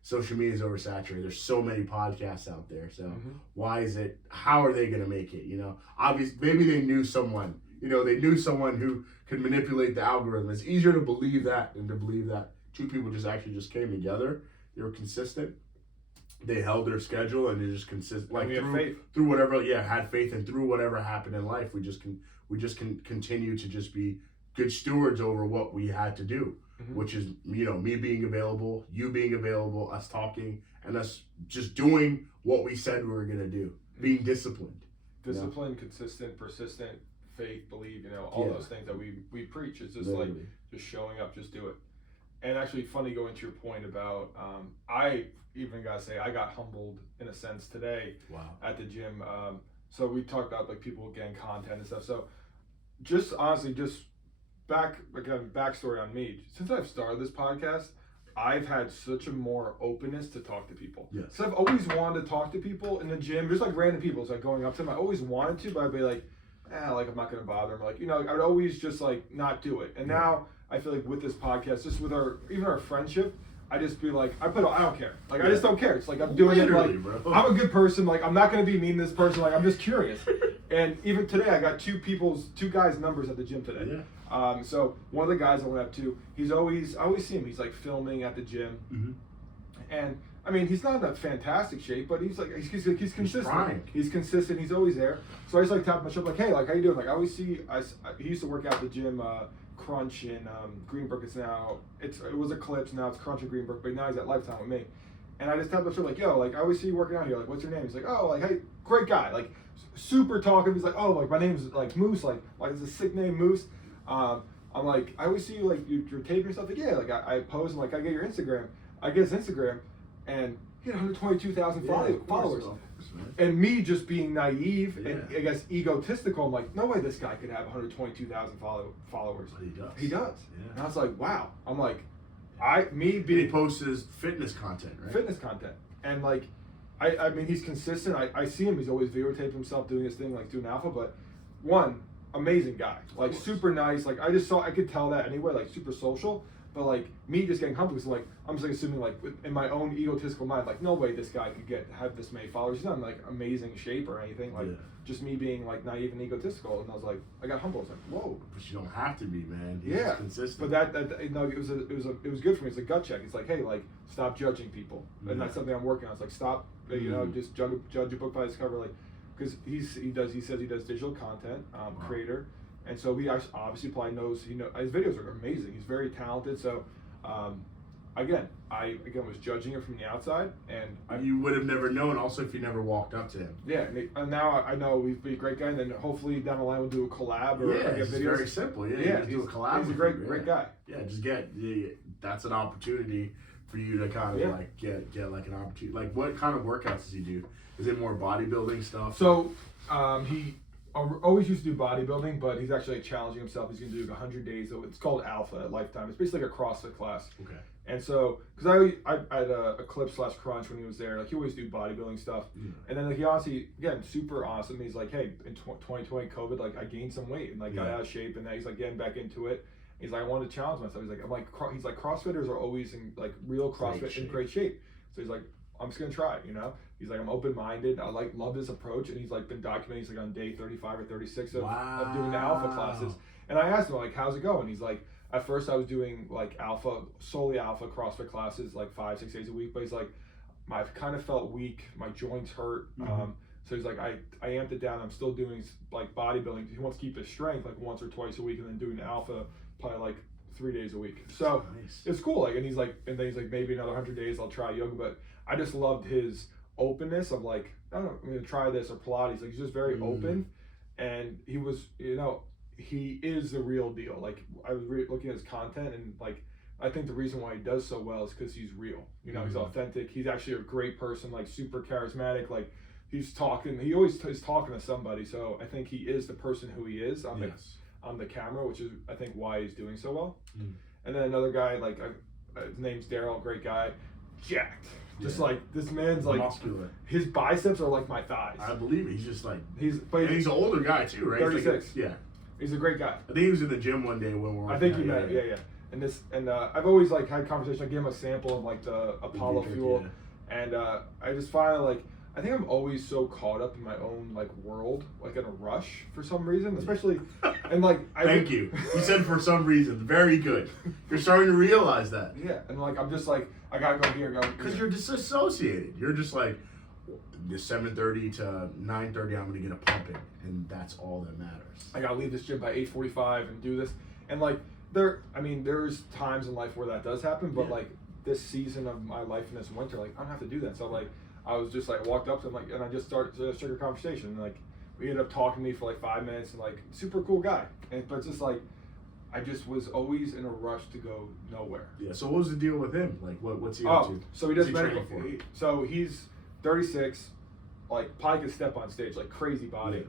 Social media is oversaturated. There's so many podcasts out there. So why is it? How are they gonna make it? Obviously, maybe they knew someone. They knew someone who could manipulate the algorithm. It's easier to believe that than to believe that two people just came together. They were consistent. They held their schedule, and they're just consistent. Like through whatever, had faith, and through whatever happened in life, we just can continue to just be good stewards over what we had to do. Which is, me being available, you being available, us talking, and us just doing what we said we were going to do. Being disciplined. Disciplined, consistent, persistent, faith, believe, all those things that we preach. It's just literally. Like, just showing up, just do it. And actually, funny going to your point about, I even got to say, I got humbled in a sense today at the gym. So we talked about like people getting content and stuff. So just honestly, backstory on me. Since I've started this podcast, I've had such a more openness to talk to people. Yes. So I've always wanted to talk to people in the gym, just like random people. It's like going up to them. I always wanted to, but I'd be like, like I'm not gonna bother them. Like I'd always just like not do it. And now I feel like with this podcast, just with even our friendship, I just be like, I don't care. Like I just don't care. It's like I'm doing literally, it. Like bro. I'm a good person. Like I'm not gonna be mean to this person. Like I'm just curious. And even today, I got two guys' numbers at the gym today. Yeah. So one of the guys I went up to, I always see him. He's like filming at the gym, and I mean he's not in a fantastic shape, but he's consistent. He's consistent. He's always there. So I just like tap my shoulder, like, hey, like how you doing? Like I always see. He used to work out at the gym, Crunch in Greenbrook. It was Eclipse. Now it's Crunch in Greenbrook, but now he's at Lifetime with me. And I just tapped my shoulder, like, yo, like I always see you working out here. Like, what's your name? He's like, oh, like hey, great guy. Like super talkative. He's like, oh, like my name's like Moose. Like it's a sick name, Moose. I'm like, I always see you like you're taping yourself. Like, yeah, like I post and like I get your Instagram. I get his Instagram, and he had 122,000 followers. And me just being naive and I guess egotistical, I'm like, no way this guy could have 122,000 followers. But he does. He does. Yeah. And I was like, wow. I'm like, he posts his fitness content, right? Fitness content, and like, I mean, he's consistent. I see him. He's always videotaping himself doing his thing, like doing alpha. But amazing guy, like super nice. Like I could tell that anyway. Like super social. But like me just getting humbled, so like I'm just like assuming like in my own egotistical mind, like no way this guy could have this many followers. He's not in like amazing shape or anything. Like just me being like naive and egotistical, and I was like, I got humbled. I was like, whoa. But you don't have to be, man. He's just consistent. But it was good for me. It's a gut check. It's like, hey, like stop judging people, and that's something I'm working on. It's like stop, just judge a book by its cover, like because he says he does digital content creator. And so he obviously probably knows, his videos are amazing. He's very talented. So I I was judging him from the outside, and you would have never known. Also, if you never walked up to him. Yeah, and now I know he's a great guy, and then hopefully down the line we'll do a collab or get it's videos. very simple. Yeah, Yeah, just do a collab. He's a great guy. Yeah, just that's an opportunity for you to kind of like get like an opportunity. Like, what kind of workouts does he do? Is it more bodybuilding stuff? So he always used to do bodybuilding, but he's actually challenging himself. He's going to do 100 days. It's called Alpha at Lifetime. It's basically like a CrossFit class. Okay. And so, because I had a Eclipse / Crunch when he was there, like he always do bodybuilding stuff. And then like he honestly, again, super awesome. He's like, hey, in 2020 COVID, like I gained some weight and like got out of shape, and now he's like getting back into it. He's like, I want to challenge myself. He's like, CrossFitters are always in like real CrossFit in great shape. So he's like, I'm just gonna try it, you know. He's like, I'm open-minded. I love his approach, and he's like been documenting. He's like on day 35 or 36 of doing the Alpha classes. And I asked him like, how's it going? He's like, at first I was doing like solely Alpha CrossFit classes like 5-6 days a week, but he's like, I've kind of felt weak. My joints hurt. So he's like, I amped it down. I'm still doing like bodybuilding. He wants to keep his strength like once or twice a week, and then doing the Alpha probably like 3 days a week. So it's cool. Like, and then he's like, maybe another 100 days I'll try yoga. But I just loved his openness of like, I don't know, I'm gonna try this or Pilates. Like, he's just very open, and he was, you know, he is the real deal. Like, I was looking at his content, and like, I think the reason why he does so well is because he's real. You know, he's authentic. He's actually a great person, like super charismatic. Like, he's talking. He always is talking to somebody. So I think he is the person who he is on the camera, which is I think why he's doing so well. And then another guy, like his name's Daryl, great guy, jacked. Just like this man's like muscular. His biceps are like my thighs. I believe it. He's just like he's an older guy too, right? 36. Like he's a great guy. I think he was in the gym one day when we were. I think you met. Yeah. And I've always like had conversation. I gave him a sample of like the Apollo fuel, and I just find like I think I'm always so caught up in my own like world, like in a rush for some reason, especially and like Thank you. You said for some reason. Very good. You're starting to realize that. Yeah, and like I'm just like I gotta go here, because you're disassociated. You're just like the 7:30 to 9:30. I'm gonna get a pump in, and that's all that matters. I gotta leave this gym by 8:45 and do this, and like there's times in life where that does happen, but like this season of my life in this winter, like I don't have to do that. So like I was just like walked up to him like, and I just started a conversation, and like we ended up talking to me for like 5 minutes, and like super cool guy, but it's just like I just was always in a rush to go nowhere. Yeah. So what was the deal with him? Like what's he up to? So he does medical. So he's 36, like probably could step on stage, like crazy body.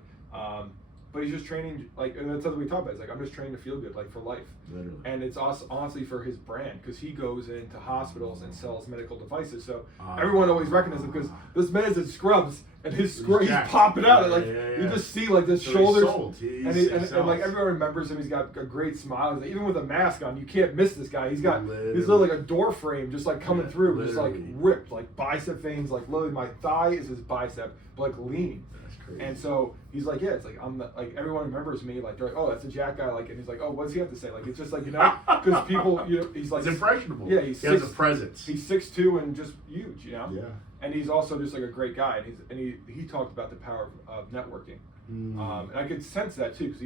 But he's just training, like, and that's something we talk about. It's like, I'm just training to feel good, like, for life. Literally. And it's also, honestly for his brand, because he goes into hospitals and sells medical devices. So everyone always recognizes him, because this man's in scrubs, and his scrubs, he's popping out. And, like, you just see, like, this shoulders. And, like, everyone remembers him. He's got a great smile. Like, even with a mask on, you can't miss this guy. He's got, he's literally like a door frame just, like, coming through. Just, like, ripped. Like, bicep veins. Like, literally, my thigh is his bicep, but, like, lean. And so he's like, yeah, it's like like everyone remembers me, like they're like, oh, that's a Jack guy, like, and he's like, oh, what does he have to say? Like, it's just like, you know, because people, you know, he's like, he's impressionable. Yeah, he has a presence. He's 6'2" and just huge, you know. Yeah. And he's also just like a great guy, and he talked about the power of networking, and I could sense that too, because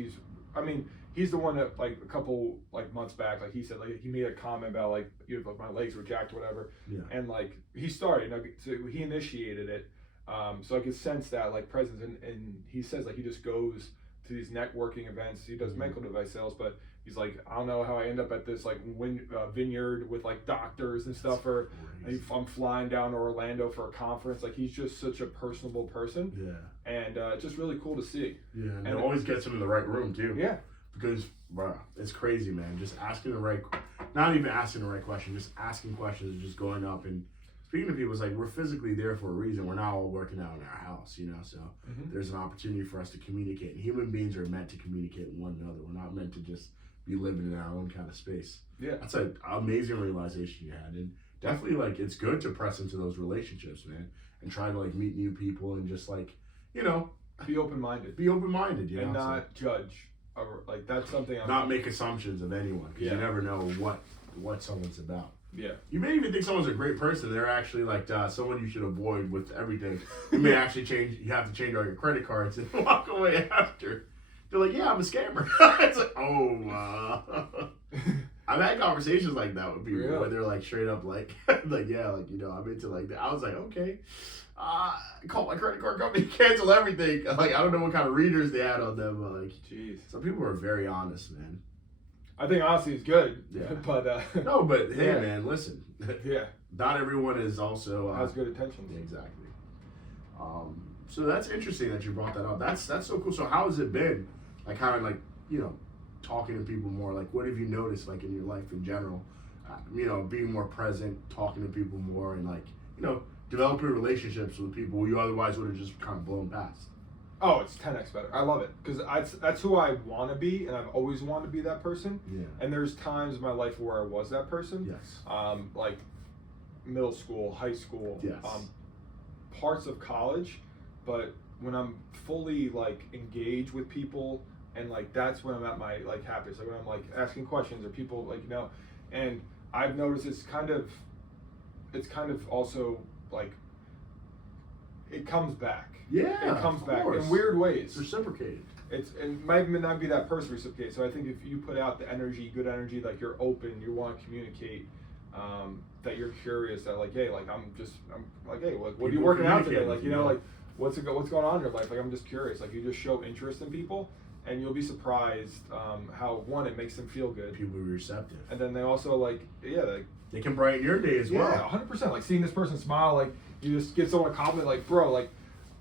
he's the one that like a couple like months back, like he said, like he made a comment about like, you know, like my legs were jacked or whatever, and like he started, you know, so he initiated it. So I could sense that like presence, and he says like he just goes to these networking events. He does medical device sales, but he's like, I don't know how I end up at this like vineyard with like doctors and stuff, or I'm flying down to Orlando for a conference. Like he's just such a personable person. Yeah, and it's just really cool to see. Yeah, and it always gets him in the right room too. Yeah, because it's crazy, man. Just asking not even asking the right question, just asking questions, and just going up and speaking to people. Is like we're physically there for a reason. We're not all working out in our house, you know. So there's an opportunity for us to communicate. And human beings are meant to communicate with one another. We're not meant to just be living in our own kind of space. Yeah, that's an amazing realization you had, and definitely like it's good to press into those relationships, man, and try to like meet new people and just like, you know, be open minded. Be open minded, you know, and not judge. Like that's something. Not make assumptions of anyone, because you never know what someone's about. Yeah. You may even think someone's a great person. They're actually like someone you should avoid with everything. You may actually you have to change all your credit cards and walk away after. They're like, yeah, I'm a scammer. It's like, oh. I've had conversations like that with people Really? where they're like straight up like, like yeah, like I'm into like that. I was like, okay, call my credit card company, cancel everything. Like I don't know what kind of readers they had on them, but like, Jeez. some people are very honest, man. I think honesty is good. Yeah. But no, but hey, yeah. man, listen. Yeah. Not everyone is also Has good intentions. Exactly. So that's interesting that you brought that up. That's so cool. So how has it been? Like kind of like talking to people more. Like what have you noticed like in your life in general? Being more present, talking to people more, and like developing relationships with people who you otherwise would have just kind of blown past. Oh, it's 10x better. I love it because that's who I want to be, and I've always wanted to be that person. Yeah. And there's times in my life where I was that person. Yes. Like middle school, high school, yes. Parts of college, but when I'm fully like engaged with people, and like that's when I'm at my like happiest. Like when I'm like asking questions or people like and I've noticed it's kind of also like it comes back. Yeah, it comes back course. in weird ways. It's reciprocated. It might not be that person reciprocate. So I think if you put out the energy, good energy, like you're open, you want to communicate, that you're curious, that like, hey, like I'm like, hey, like what are you working out today? Like like what's going on in your life? Like I'm just curious. Like you just show interest in people, and you'll be surprised how one, it makes them feel good. People are receptive, and then they also like they can brighten your day as well. Yeah, 100%. Like seeing this person smile, like you just give someone a compliment, like bro, like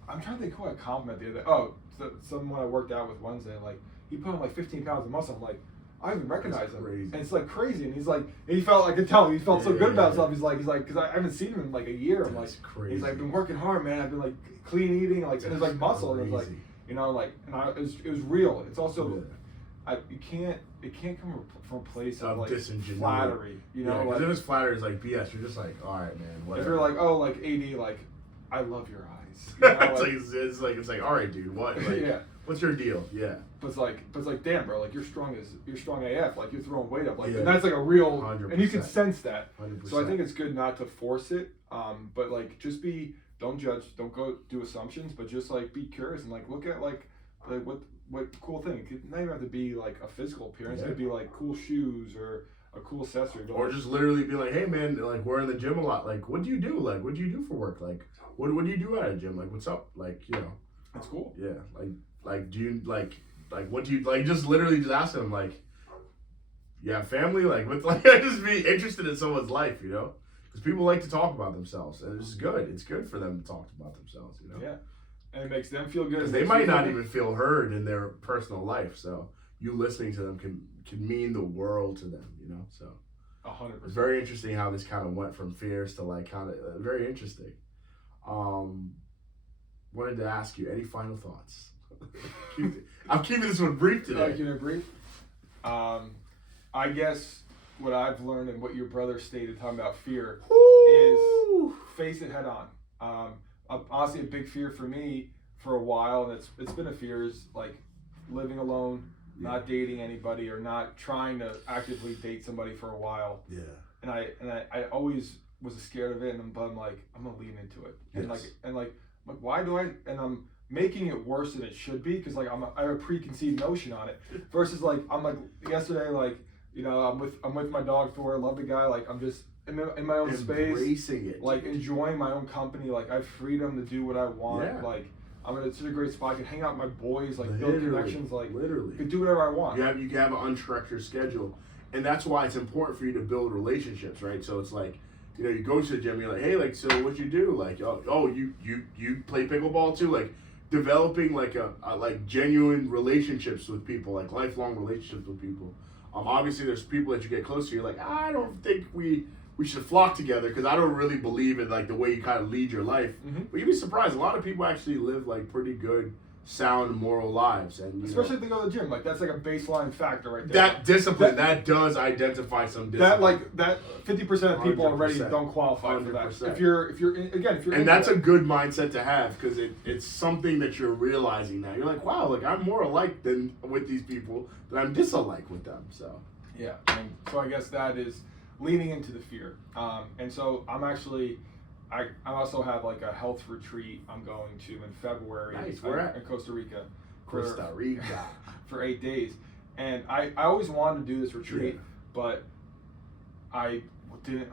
I'm trying to think who I compliment the other day. Oh, someone I worked out with Wednesday, like he put on like 15 pounds of muscle. I'm like, I don't even recognize him. And it's like crazy. And he's like, he felt, I could tell, he felt so good about himself. He's like, because I haven't seen him in like a year. I'm like, crazy. He's like, I've been working hard, man. I've been like clean eating, like, and there's like muscle. Crazy. And it's like, like, and it was real. It's also, it can't come from a place of like flattery, because like, if it's flattery, it's like BS. You're just like, all right, man, whatever. If you're like, oh, like AD, like, I love your eyes. It's like, all right, dude, what? Like, yeah. What's your deal? Yeah. But it's like, damn, bro, like you're strong AF. Like you're throwing weight up. Like yeah. And that's like a real, 100%. and you can sense that. 100%. So I think it's good not to force it. But like just don't judge, don't go do assumptions, but just like be curious and like look at like what cool thing. It could not even have to be like a physical appearance. Yeah. It could be like cool shoes or a cool accessory. Or just literally be like, hey man, like we're in the gym a lot. Like what do you do? Like what do you do for work? Like what do you do at a gym? Like what's up? Like That's cool. Yeah. Like do you like what do you like? Just literally just ask them like, you have family? Like what? Like just be interested in someone's life, because people like to talk about themselves, and it's good. It's good for them to talk about themselves, Yeah. And it makes them feel good. Because they might not even feel heard in their personal life. So you listening to them can mean the world to them, So 100%. It's very interesting how this kind of went from fears to like kind of very interesting. Wanted to ask you, any final thoughts? I'm keeping this one brief today. Keeping it brief. I guess what I've learned and what your brother stated talking about fear is face it head on. Honestly, a big fear for me for a while, and it's been a fear, is like living alone, not dating anybody, or not trying to actively date somebody for a while. Yeah. And I always was scared of it, but I'm like, I'm gonna lean into it. Yes. And why do I? And I'm making it worse than it should be because like I have a preconceived notion on it. Versus like I'm like yesterday, like I'm with my dog Thor, I love the guy, like I'm just in my own space, like enjoying my own company, like I have freedom to do what I want. Yeah. Like I'm in such a great spot. I can hang out with my boys, like build connections, like literally. I can do whatever I want. You have an unstructured schedule, and that's why it's important for you to build relationships, right? So it's like, you go to the gym, you're like, hey, like, so what you do? Like, oh, you play pickleball too? Like, developing like like genuine relationships with people, like lifelong relationships with people. Obviously there's people that you get close to, you're like, I don't think we should flock together because I don't really believe in like the way you kind of lead your life. Mm-hmm. But you'd be surprised, a lot of people actually live like pretty good, sound, moral lives, and especially if they go to the gym, like that's like a baseline factor right there. That discipline that does identify some discipline. That 50% of people already don't qualify 100%. For that. If you're and that's a good mindset to have because it's something that you're realizing now. You're like, wow, like I'm more alike than with these people than I'm disalike with them. So yeah, and so I guess that is leaning into the fear. And so I'm actually. I also have like a health retreat I'm going to in February. Nice. Where at? In Costa Rica. For 8 days. And I always wanted to do this retreat, but I'm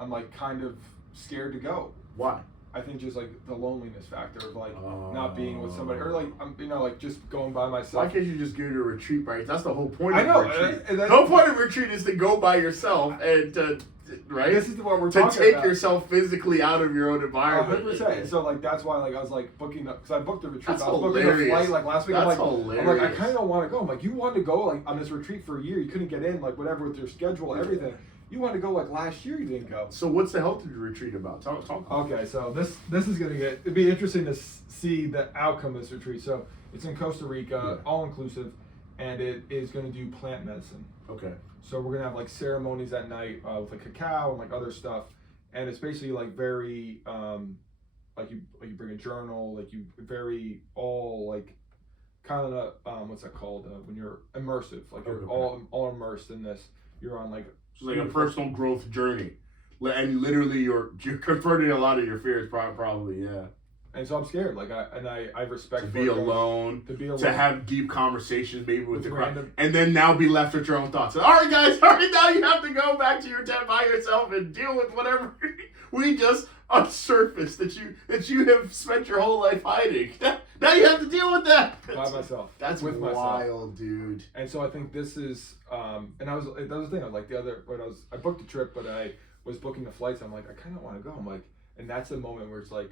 like kind of scared to go. Why? I think just like the loneliness factor of like not being with somebody, or like like just going by myself. Why can't you just go to a retreat by? That's the whole point I of know, retreat. and The whole point of retreat is to go by yourself and to right. This is what we're to talking take about. yourself physically out of your own environment. 100%. So like that's why like I was like booking because I booked the retreat. That's I was booking hilarious. a flight like last week. That's I'm like hilarious. I kind of don't want to go. I'm like, you wanted to go like on this retreat for a year. You couldn't get in like whatever with your schedule, everything. You wanted to go like last year. You didn't go. So what's the health retreat about? Talk. Okay, so this is gonna it'd be interesting to see the outcome of this retreat. So it's in Costa Rica, all inclusive, and it is gonna do plant medicine. Okay. So we're gonna have like ceremonies at night with like cacao and like other stuff, and it's basically like very like you bring a journal, like you very all like kind of what's that called when you're immersive, like you're all immersed in this. You're on like it's like a personal growth journey, and literally you're confronting a lot of your fears, probably, yeah. And so I'm scared, like I respect to be alone, to have deep conversations maybe with the crowd, and then now be left with your own thoughts. All right, guys, now you have to go back to your tent by yourself and deal with whatever we just unsurfaced that you have spent your whole life hiding. Now you have to deal with that by myself. That's with wild, dude. And so I think this is, and that was the thing. I was like I booked the trip, but I was booking the flights. I'm like, I kind of want to go. I'm like, and that's the moment where it's like,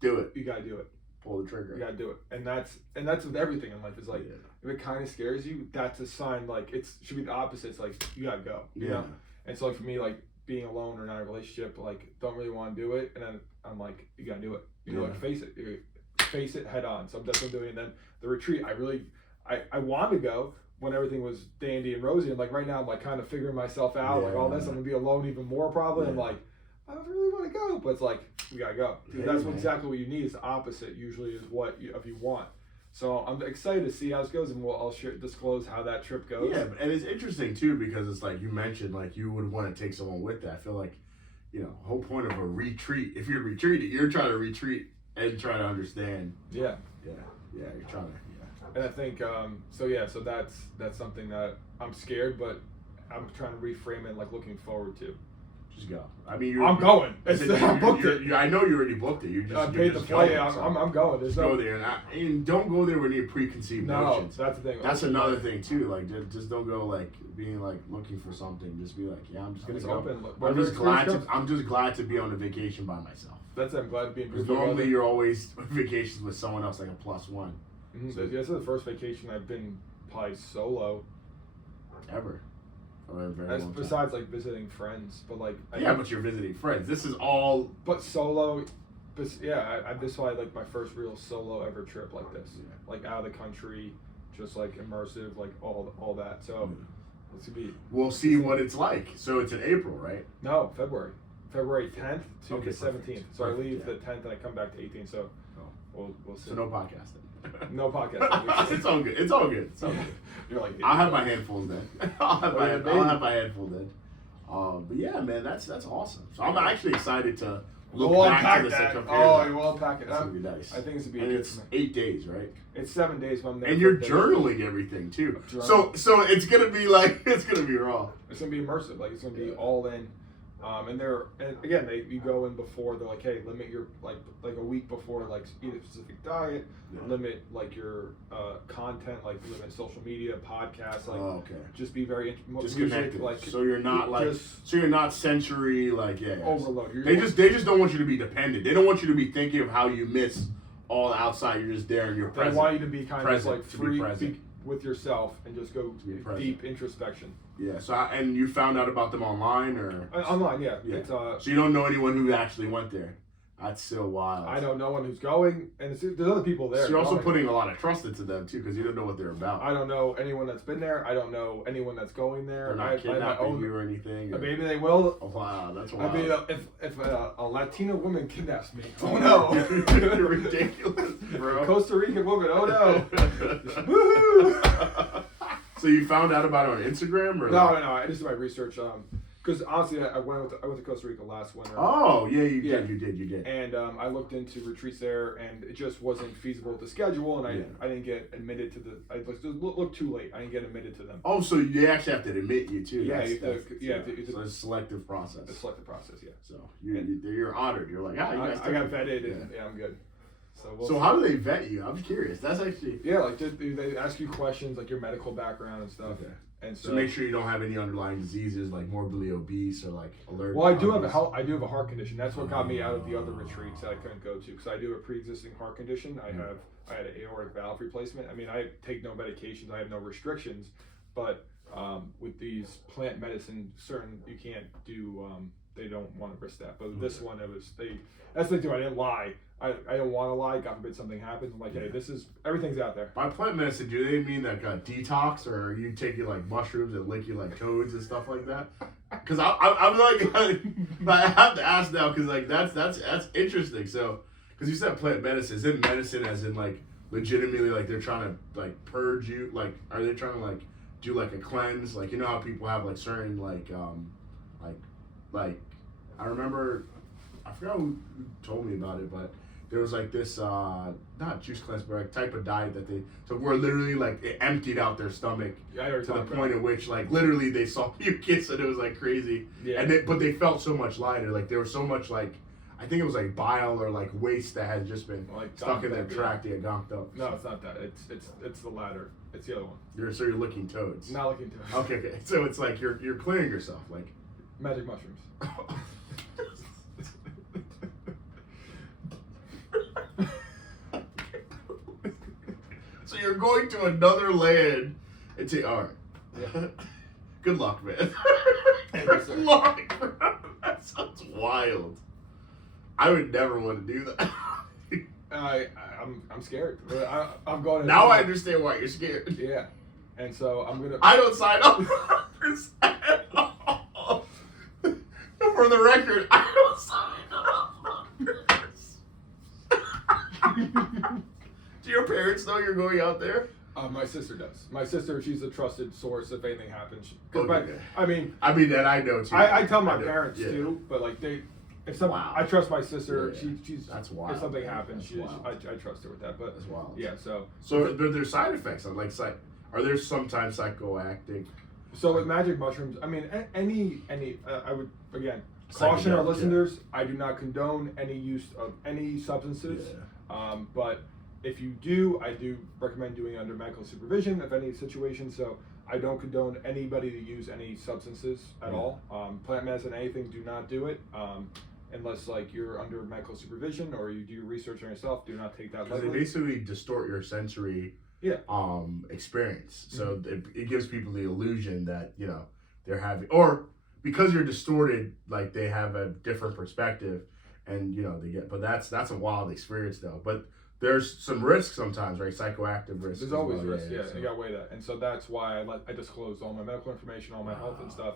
do it. You gotta do it. Pull the trigger. You gotta do it. And that's with everything in life. It's like if it kind of scares you, that's a sign. Like should be the opposite. It's like you gotta go. You know. And so like for me, like being alone or not in a relationship, like don't really want to do it. And then I'm like, you gotta do it. You know, like face it. Face it head on. So I'm definitely doing it. And then the retreat, I wanted to go when everything was dandy and rosy. And like right now I'm like kind of figuring myself out, like all this. I'm gonna be alone even more probably. I'm like, I don't really want to go, but it's like we gotta go. That's exactly what you need. Is the opposite usually is what if you want. So I'm excited to see how this goes, and I'll disclose how that trip goes. Yeah, and it's interesting too because it's like you mentioned, like you would want to take someone with that. I feel like, the whole point of a retreat. If you're retreating, you're trying to retreat and try to understand. Yeah. You're trying to. And I think so that's something that I'm scared, but I'm trying to reframe it like looking forward to. Just go. I mean, I'm going. I booked it. I know you already booked it. I paid the flight. I'm going. There's go there, and don't go there with any preconceived notions. That's the thing. That's another thing too. Like, just don't go like being like looking for something. Just be like, I'm just gonna go. Open. I'm just glad to be on a vacation by myself. I'm glad to be. Because normally you're always on vacations with someone else, like a plus one. Mm-hmm. So this is the first vacation I've been probably solo. Ever. Besides like visiting friends, but like but you're visiting friends. This is all solo. But this is why like my first real solo ever trip like this, like out of the country, just like immersive, like all that. So it's gonna be. We'll see what it's like. So it's in April, right? No, February 10th to the 17th. So I leave the 10th and I come back to 18th. So we'll see. So no podcasting. No podcast. It's all good. It's all good. You're like, I'll have my handfuls then. I'll have my handful then. But yeah, man, that's awesome. So I'm actually excited to look back to this and compare. Oh, you will unpack it. That's gonna be nice. I think it's gonna be. And it's 8 days, right? It's 7 days. And you're journaling everything too. So it's gonna be like it's gonna be raw. It's gonna be immersive. Like it's gonna be all in. And again, you go in before they're like, hey, limit your like a week before, like eat a specific diet, limit like your content, like limit social media, podcasts, like just be very disconnected. Like so you're not you're not sensory overload. They just don't want you to be dependent. They don't want you to be thinking of how you miss all outside. You're just there and you're present. They want you to be kind of like free be with yourself and just go deep introspection. Yeah. So and you found out about them online or online? Yeah. It's, so you don't know anyone who actually went there. That's so wild. I know no one who's going, and there's other people there. So you're also putting a lot of trust into them too, because you don't know what they're about. I don't know anyone that's been there. I don't know anyone that's going there. They're not kidnapping you or anything. Maybe they will. Oh, wow, that's wild. I mean, if a Latina woman kidnaps me, oh no, ridiculous, bro. Costa Rican woman, oh no, woohoo! So you found out about it on Instagram or no? I just did my research. because honestly, I went to Costa Rica last winter. Oh, yeah, you Yeah. did. And I looked into retreats there, and it just wasn't feasible to schedule, and I didn't get admitted to the. I looked too late. I didn't get admitted to them. Oh, so they actually have to admit you too. Yeah, So it's a selective process. A selective process, yeah. So you're honored. You're like, you guys. I got vetted, and I'm good. So how do they vet you? I'm curious. That's actually like they ask you questions like your medical background and stuff. Okay. And so make sure you don't have any underlying diseases like morbidly obese or like allergic. Well, I do have a heart condition. That's what got me out of the other retreats that I couldn't go to because I do a pre-existing heart condition. I had an aortic valve replacement. I mean, I take no medications. I have no restrictions, but with these plant medicine, certain you can't do. They don't want to risk that. But this one, that's the thing too. I didn't lie. I don't want to lie. God forbid something happens. I'm like, hey, everything's out there. By plant medicine, do they mean like a detox, or are you taking like mushrooms and licking like toads and stuff like that? Because I'm like, I have to ask now because like that's interesting. So, because you said plant medicine, is it medicine as in like legitimately like they're trying to like purge you? Like, are they trying to like do like a cleanse? Like, you know how people have like certain like I remember, I forgot who told me about it, but there was like this, not juice cleanse, but like type of diet that they took where literally like it emptied out their stomach to the point at which like literally they saw mucus and it was like crazy. Yeah. But they felt so much lighter. Like there was so much like, I think it was like bile or like waste that had just been like stuck in their tract. Yeah, gonked up. No, it's not that. It's the latter. It's the other one. So you're licking toads. Not licking toads. Okay. So it's like you're clearing yourself, like magic mushrooms. So you're going to another land and say, all right, yeah. Good luck, man. Good luck, bro. That sounds wild. I would never want to do that. I'm scared. I'm going. Now I understand why you're scared. Yeah, and so I'm gonna. I don't sign up for this at all. For the record, I don't sign up for this. Do your parents know you're going out there? My sister does. My sister, she's a trusted source if anything happens. Okay. I mean, that I know too. I tell my parents too, but like I trust my sister. Yeah. She's that's wild. If something happens, I trust her with that. But that's wild. Yeah. So there's side effects. Like, are there sometimes psychoactive? So with magic mushrooms, I mean, any I would again caution our listeners. Yeah. I do not condone any use of any substances. Yeah. But if you do, I do recommend doing it under medical supervision of any situation. So I don't condone anybody to use any substances at all. Plant medicine, anything, do not do it. Unless like you're under medical supervision or you do your research on yourself, do not take that lightly. Because they basically distort your sensory experience. So it gives people the illusion that, they're having, or because you're distorted, like they have a different perspective and, but that's a wild experience though. But there's some risk sometimes, right? Psychoactive risk. There's always risk, so. You gotta weigh that. And so that's why I disclose all my medical information, all my health and stuff.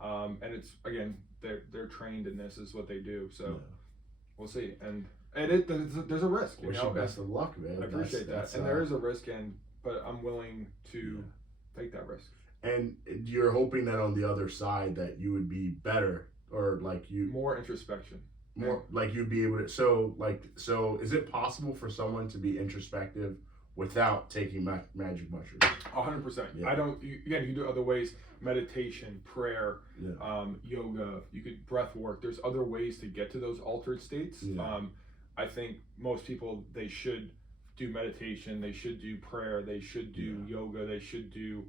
Wow. And it's, again, they're trained in this, is what they do. So we'll see. And there's a risk. Wish you best of luck, man. I appreciate that. And there is a risk, but I'm willing to take that risk. And you're hoping that on the other side that you would be better, or like you... More introspection. More like you'd be able to, so is it possible for someone to be introspective without taking magic mushrooms? 100%. I don't. You can do other ways: meditation, prayer, yoga. You could breath work. There's other ways to get to those altered states. I think most people, they should do meditation. They should do prayer. They should do yoga. They should do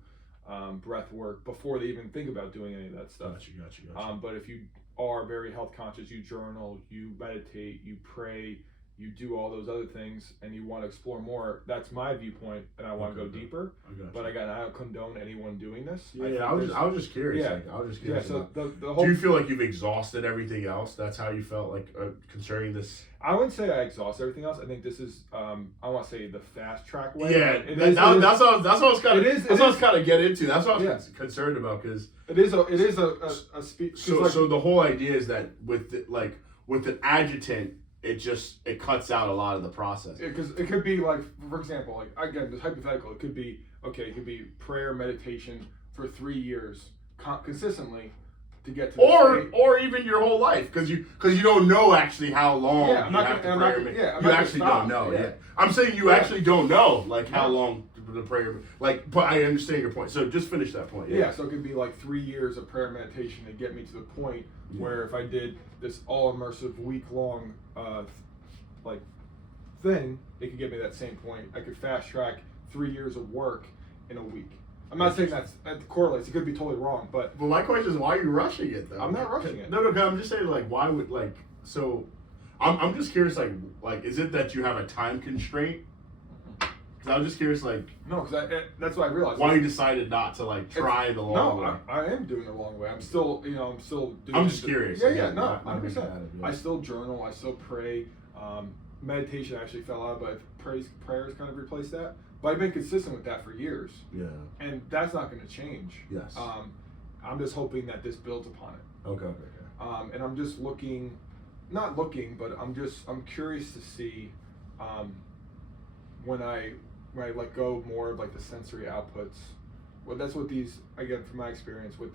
breath work before they even think about doing any of that stuff. Gotcha. But if you are very health conscious, you journal, you meditate, you pray, you do all those other things, and you want to explore more. That's my viewpoint, and I want to go deeper. But again, I don't condone anyone doing this. I was just curious. So the whole. Do you feel like you've exhausted everything else? That's how you felt like concerning this. I wouldn't say I exhaust everything else. I think this is I want to say the fast track way. Yeah, that's what I was kind of. That's what I was kind of get into. That's what I was concerned about, because it is a speech. So the whole idea is that with an adjutant, it cuts out a lot of the process. Because it could be like, for example, like again, this hypothetical. It could be prayer, meditation for 3 years consistently, to get to the state. or even your whole life, because you don't know actually how long Yeah, I'm you not have gonna- to I'm pray. not- yeah, I'm You not gonna actually stop. don't know. Yeah. Yeah, I'm saying you actually don't know like how No. long the prayer. Like, but I understand your point. So just finish that point. Yeah, so it could be like 3 years of prayer and meditation to get me to the point where if I did this all immersive week long like thing, it could get me that same point. I could fast track 3 years of work in a week. I'm not saying that correlates. It could be totally wrong, but But my question is, why are you rushing it though? I'm not rushing it. No, 'cause I'm just saying, like, why would like so? I'm just curious, like, is it that you have a time constraint? Because I'm just curious, like, no, because that's what I realized. why you decided not to like try the long way. No, I am doing the long way. I'm still, I'm still doing. I'm just curious. Yeah, Again, no, not 100%. making that, yeah. I still journal. I still pray. Meditation actually fell out, but prayers kind of replaced that. But I've been consistent with that for years, Yeah. and that's not going to change. Yes. I'm just hoping that this builds upon it. Okay. And I'm just not looking, but I'm curious to see when I let go more of like the sensory outputs. Well, that's what these, again, from my experience with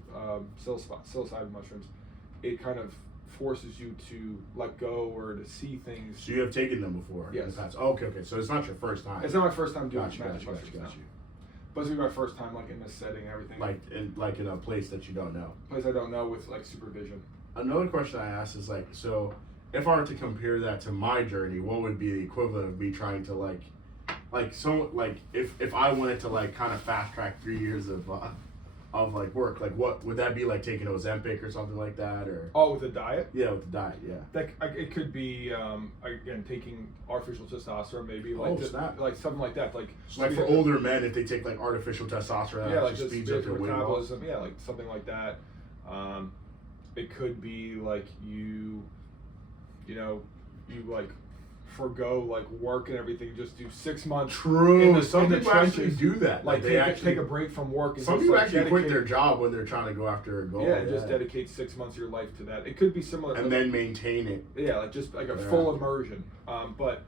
psilocybin mushrooms, it kind of forces you to let go or to see things. So you have taken them before? Yes. In the past. Okay. So it's not your first time. It's not my first time doing Gotcha. magic mushrooms now. But it's gonna be my first time like in this setting and everything. Like in a place that you don't know. Place I don't know with like supervision. Another question I asked is like, so if I were to compare that to my journey, what would be the equivalent of me trying to like if I wanted to like kind of fast track 3 years of like work, like what would that be, like taking Ozempic or something like that, or? Oh, with the diet? Yeah, with the diet, yeah. It could be again taking artificial testosterone, maybe like snap. like something like that, like For older men, if they take like artificial testosterone, yeah, that like just just speeds up their weight loss. metabolism, yeah, like something like that. It could be like you like forgo like work and everything, just do 6 months. True. Some in the people actually trenches, do that. Like they take a break from work. And some just, people like, actually quit dedicate- their job when they're trying to go after a goal. Yeah, and just dedicate 6 months of your life to that. It could be similar. And then maintain it. Yeah, like just like a full immersion. But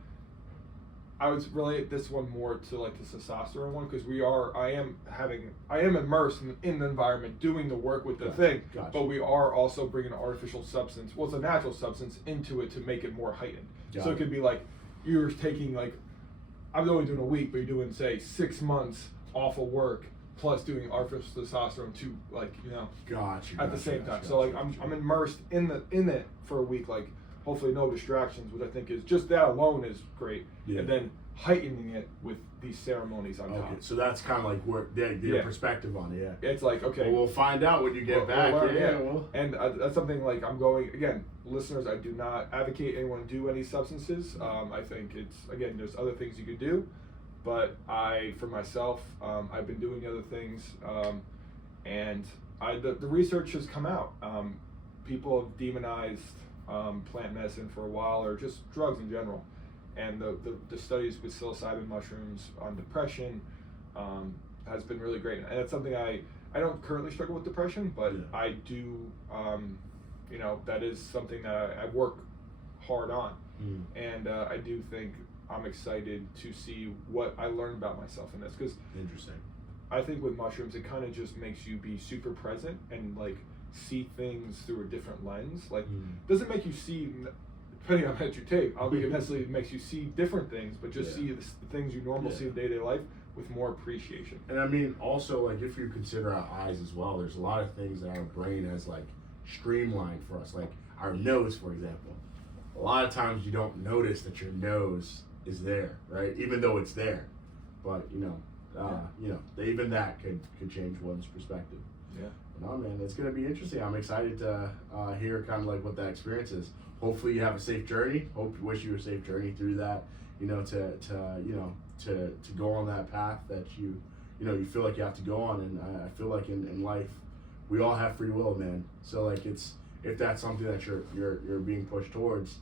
I would relate this one more to like the testosterone one, because I am immersed in the environment doing the work with the thing, but we are also bringing an artificial substance, well, it's a natural substance, into it to make it more heightened. So it could be like you're taking like, I'm only doing a week, but you're doing say 6 months off of work plus doing artificial testosterone to like at the same time. So like I'm immersed in it for a week, like hopefully no distractions, which I think is just that alone is great. Yeah. And then heightening it with these ceremonies on top. So that's kind of like where your perspective on it. Yeah. It's like, okay, well, we'll find out when you get back. We'll learn, yeah. Well. And that's something like I'm going, again, listeners, I do not advocate anyone do any substances. I think it's, again, there's other things you could do, but for myself, I've been doing other things, and the research has come out. People have demonized plant medicine for a while, or just drugs in general. And the studies with psilocybin mushrooms on depression has been really great. And that's something I don't currently struggle with depression, but I do, that is something that I work hard on. And I do think I'm excited to see what I learn about myself in this. Because Interesting. I think with mushrooms, it kind of just makes you be super present and like see things through a different lens. Like, doesn't make you see, depending on how you take, I don't think it necessarily makes you see different things, but just see the things you normally see in day-to-day life with more appreciation. And I mean, also, like, if you consider our eyes as well, there's a lot of things that our brain has, like, streamlined for us. Like, our nose, for example. A lot of times you don't notice that your nose is there, right? Even though it's there. But, even that could change one's perspective. Yeah. No, man, it's going to be interesting. I'm excited to hear kind of like what that experience is. Hopefully you have a safe journey. Wish you a safe journey through that, to go on that path that you feel like you have to go on. And I feel like in life, we all have free will, man. So like if that's something that you're being pushed towards,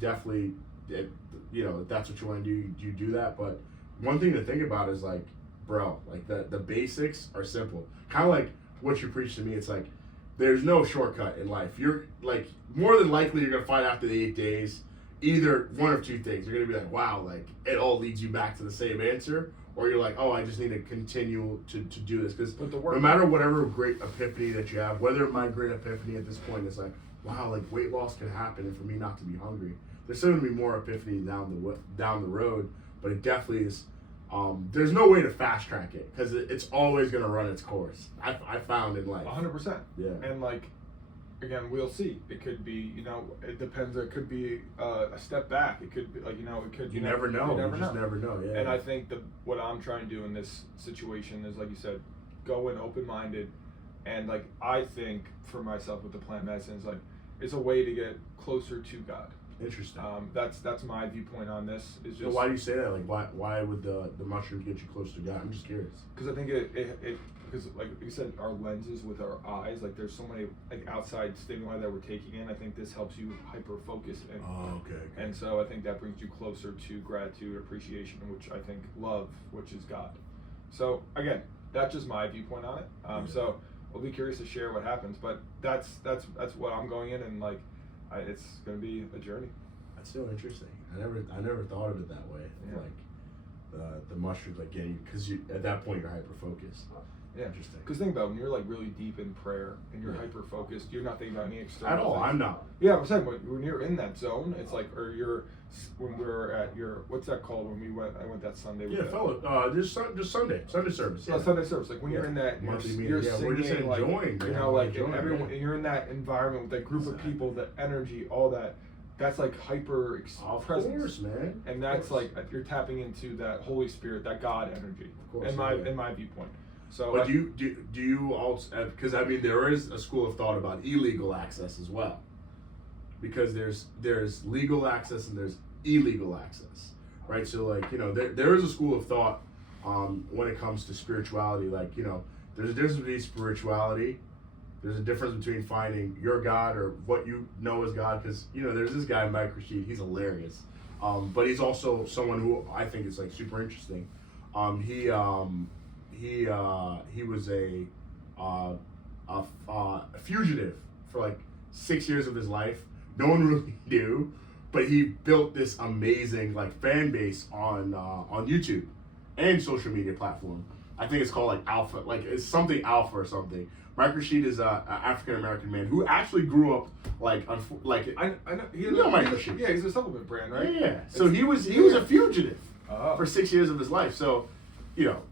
definitely, if that's what you want to do, you do that. But one thing to think about is like, bro, like the basics are simple. Kind of like what you preach to me. It's like, there's no shortcut in life. You're like, more than likely you're gonna find after the 8 days, either one of two things. You're gonna be like, wow, like it all leads you back to the same answer, or you're like, oh, I just need to continue to do this. Because Put the work no matter whatever great epiphany that you have, whether my great epiphany at this point is like, wow, like weight loss can happen, and for me not to be hungry, there's still gonna be more epiphany down the road. But it definitely is. There's no way to fast track it because it's always gonna run its course. I found in life. 100%. Yeah. And like, again, we'll see. It could be, it depends. It could be a step back. It could be like, it could. You never know. You just never know. Yeah. And I think what I'm trying to do in this situation is, like you said, go in open-minded, and like I think for myself with the plant medicines, like it's a way to get closer to God. Interesting. That's my viewpoint on this. Is just so why do you say that? Like, why would the mushrooms get you close to God? I'm just curious. Because I think it because like you said, our lenses with our eyes, like there's so many like outside stimuli that we're taking in. I think this helps you hyper focus in. Oh, okay. And so I think that brings you closer to gratitude, appreciation, which I think love, which is God. So again, that's just my viewpoint on it. So I'll be curious to share what happens, but that's what I'm going in, and like it's going to be a journey. That's so interesting. I never thought of it that way. Yeah. Like the mushrooms, like getting, because at that point you're hyper focused. Yeah, Interesting. Because think about it, when you're like really deep in prayer and you're Yeah. hyper focused, you're not thinking about any external At all. things. I'm not. Yeah, I'm saying when you're in that zone, it's like, or when we were at your, what's that called when I went that Sunday. Yeah, fellow. Just Sunday service. Yeah, Sunday service. Like when you're in that, Monthly you're meeting. Yeah, singing, we're just enjoying. like enjoying, and everyone, and you're in that environment with that group of people, that energy, all that. That's like hyper Of presence. course, man. And that's like you're tapping into that Holy Spirit, that God energy. Of course, in my viewpoint. So, but do you also, because I mean there is a school of thought about illegal access as well, because there's legal access and there's illegal access, right? So like there is a school of thought when it comes to spirituality, like there's a difference between spirituality. There's a difference between finding your God or what you know as God, because there's this guy Mike Rashid, he's hilarious, but he's also someone who I think is like super interesting. He was a fugitive for like 6 years of his life. No one really knew, but he built this amazing like fan base on YouTube and social media platform. I think it's called like Alpha, like it's something Alpha or something. Mike Rashid is an African American man who actually grew up I know Mike Rashid. Yeah, he's a supplement brand, right? Yeah. So he was a fugitive Oh. for 6 years of his life. So,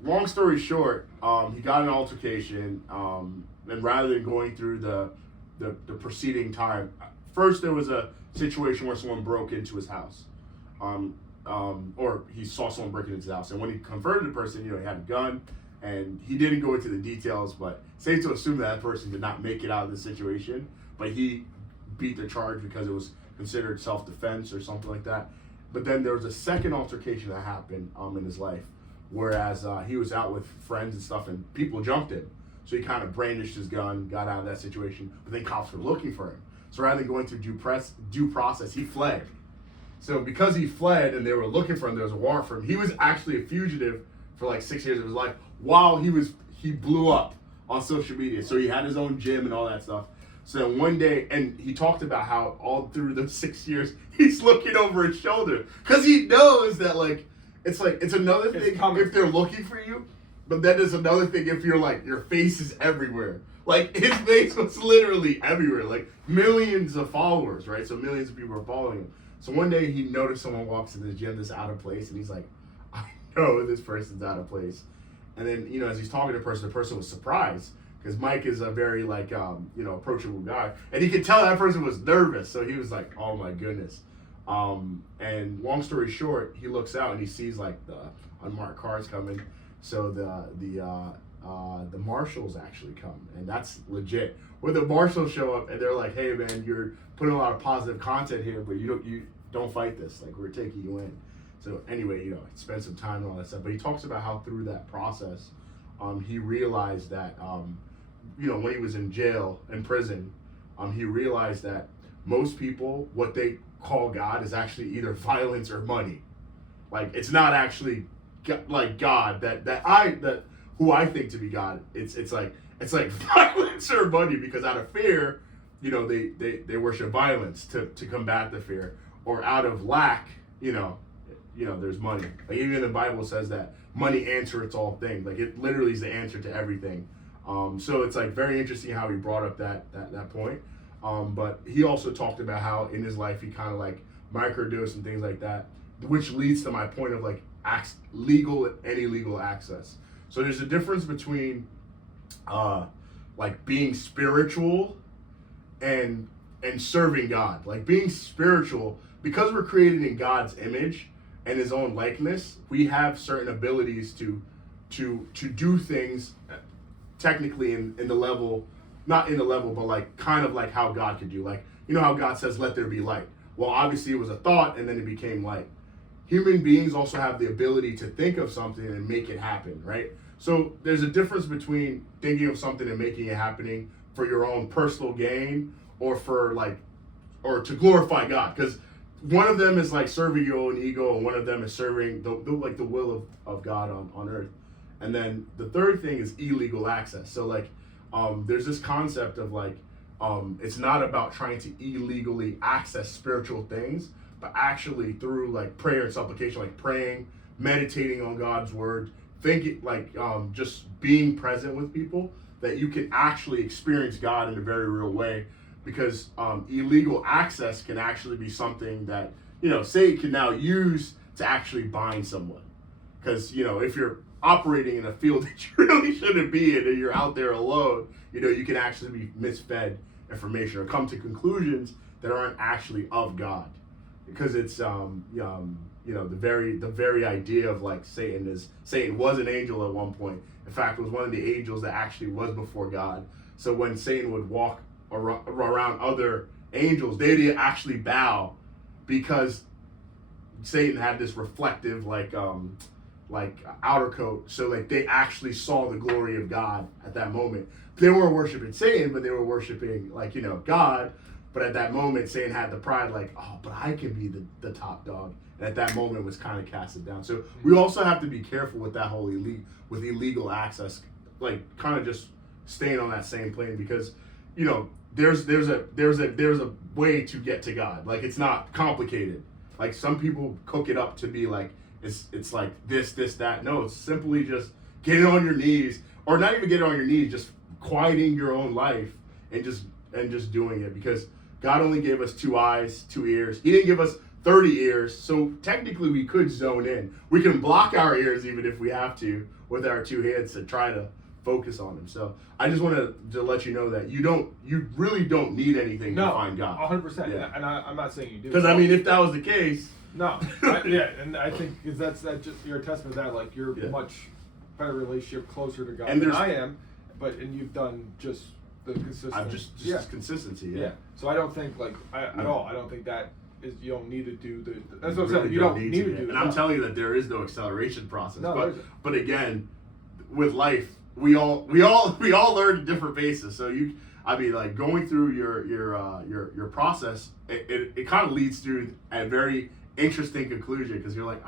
long story short, he got in an altercation, and rather than going through the preceding time, first there was a situation where someone broke into his house, or he saw someone breaking into his house, and when he confronted the person, he had a gun, and he didn't go into the details, but safe to assume that person did not make it out of the situation, but he beat the charge because it was considered self-defense or something like that. But then there was a second altercation that happened in his life, whereas he was out with friends and stuff, and people jumped him. So he kind of brandished his gun, got out of that situation, but then cops were looking for him. So rather than going through due process, he fled. So because he fled and they were looking for him, there was a warrant for him. He was actually a fugitive for like 6 years of his life while he blew up on social media. So he had his own gym and all that stuff. So then one day, and he talked about how all through those 6 years, he's looking over his shoulder because he knows that it's another thing if they're looking for you, but then there's another thing if you're like your face is everywhere. Like his face was literally everywhere, like millions of followers, right? So millions of people are following him. So one day he noticed someone walks into the gym that's out of place, and he's like, I know this person's out of place. And then as he's talking to the person was surprised. Because Mike is a very approachable guy, and he could tell that person was nervous. So he was like, "Oh my goodness!" And long story short, he looks out and he sees like the unmarked cars coming. So the marshals actually come, and that's legit. When the marshals show up and they're like, "Hey man, you're putting a lot of positive content here, but you don't fight this. Like we're taking you in." So anyway, spend some time and all that stuff. But he talks about how through that process, he realized that. When he was in prison, he realized that most people, what they call God is actually either violence or money. Like it's not actually like God who I think to be God. It's like violence or money, because out of fear, they worship violence to combat the fear, or out of lack, there's money. Like even the Bible says that money answereth all things. Like it literally is the answer to everything. So it's like very interesting how he brought up that point. But he also talked about how in his life he kind of like microdosed and things like that, which leads to my point of like legal and illegal access. So there's a difference between like being spiritual and serving God. Like being spiritual, because we're created in God's image and his own likeness, we have certain abilities to do things technically in the level, not in the level, but like kind of like how God could do. Like, you know how God says, let there be light. Well, obviously it was a thought and then it became light. Human beings also have the ability to think of something and make it happen, right? So there's a difference between thinking of something and making it happening for your own personal gain or for like, or to glorify God. Because one of them is like serving your own ego and one of them is serving the will of God on earth. And then the third thing is illegal access. So like, there's this concept of like, it's not about trying to illegally access spiritual things, but actually through like prayer and supplication, like praying, meditating on God's word, thinking like just being present with people, that you can actually experience God in a very real way. Because illegal access can actually be something that, you know, Satan can now use to actually bind someone. Because, you know, if you're operating in a field that you really shouldn't be in and you're out there alone, you know, you can actually be misfed information or come to conclusions that aren't actually of God. Because it's you know, the very idea of like Satan was an angel at one point. In fact, it was one of the angels that actually was before God. So when Satan would walk around other angels, they didn't actually bow, because Satan had this reflective like outer coat. So like they actually saw the glory of God at that moment. They weren't worshiping Satan, but they were worshiping like, you know, God. But at that moment, Satan had the pride like, oh, but I can be the top dog. And at that moment was kind of casted down. So we also have to be careful with that whole illegal access, like kind of just staying on that same plane, because, you know, there's a way to get to God. Like it's not complicated. Like some people cook it up to be like it's like this that. No, it's simply just getting on your knees, or not even getting on your knees, just quieting your own life and just doing it, because God only gave us 2 eyes, 2 ears. He didn't give us 30 ears, so technically we could zone in. We can block our ears even if we have to with our 2 hands to try to focus on him. So I just wanted to let you know that you really don't need anything to find God. 100%. Yeah. And I'm not saying you do. Because I mean, if that was the case, no, and I think that's just you're a testament to that. Like you're much better relationship, closer to God than I am, and you've done just the consistency. I've just consistency. Yeah. So I don't think like at all. I don't think that is, you don't need to do the. That's what I'm saying. You don't need to do. And I'm telling you that there is no acceleration process. No, but again, with life, we all learn at different paces. So like going through your process, it kind of leads to a very interesting conclusion, because you're like,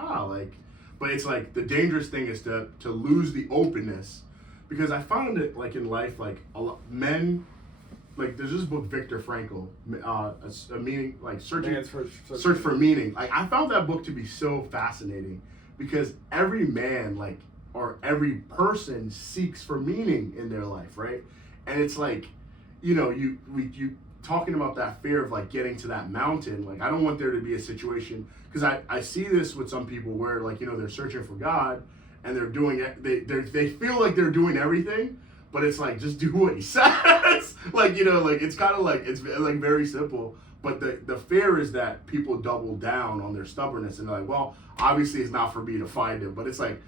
but it's like the dangerous thing is to lose the openness, because I found it like in life, like a lot men, like there's this book Viktor Frankl, a meaning, like search for meaning. Like I found that book to be so fascinating, because every man like, or every person seeks for meaning in their life, right? And it's like, you know, you talking about that fear of like getting to that mountain. Like I don't want there to be a situation, because I see this with some people where like, you know, they're searching for God and they're doing it. They feel like they're doing everything, but it's like, just do what he says. Like, you know, like it's kind of like, it's like very simple. But the fear is that people double down on their stubbornness and they're like, well, obviously it's not for me to find him. But it's like,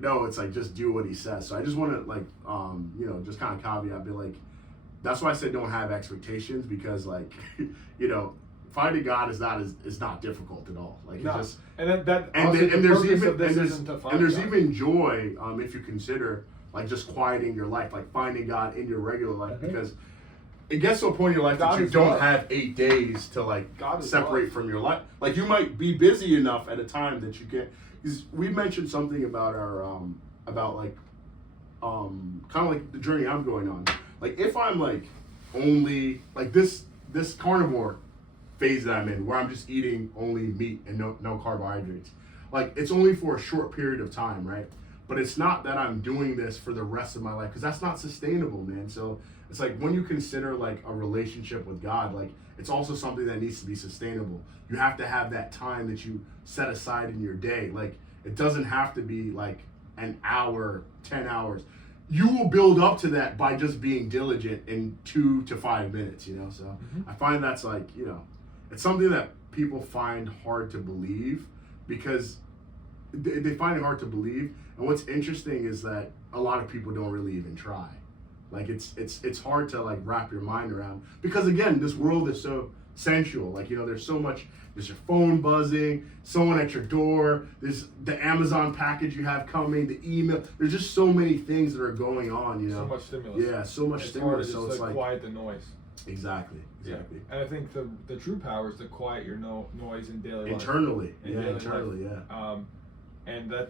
no, it's like, just do what he says. So I just want to like, you know, just kind of caveat, be like, that's why I said don't have expectations, because like, you know, finding God is not difficult at all. Like it's just, and there's even joy if you consider like just quieting your life, like finding God in your regular life, because it gets to a point in your life that you don't have 8 days to like separate from your life. Like you might be busy enough at a time that you can't. We mentioned something about our kind of like the journey I'm going on. Like if I'm like only like this carnivore phase that I'm in, where I'm just eating only meat and no carbohydrates. like it's only for a short period of time, right? But it's not that I'm doing this for the rest of my life, because that's not sustainable, man. So it's like when you consider like a relationship with God, like it's also something that needs to be sustainable. You have to have that time that you set aside in your day. Like it doesn't have to be like an hour, 10 hours. You will build up to that by just being diligent in 2 to 5 minutes, you know? So I find that's like, you know, it's something that people find hard to believe, because they find it hard to believe. And what's interesting is that a lot of people don't really even try. Like it's hard to like wrap your mind around, because again, this world is so sensual. Like, you know, there's so much, there's your phone buzzing, someone at your door, there's the Amazon package you have coming, the email. There's just so many things that are going on, you know. So much stimulus. Yeah, so much stimulus. So it's like quiet the noise. Exactly. Yeah. And I think the true power is to quiet your noise in daily life. Internally. Internally. And I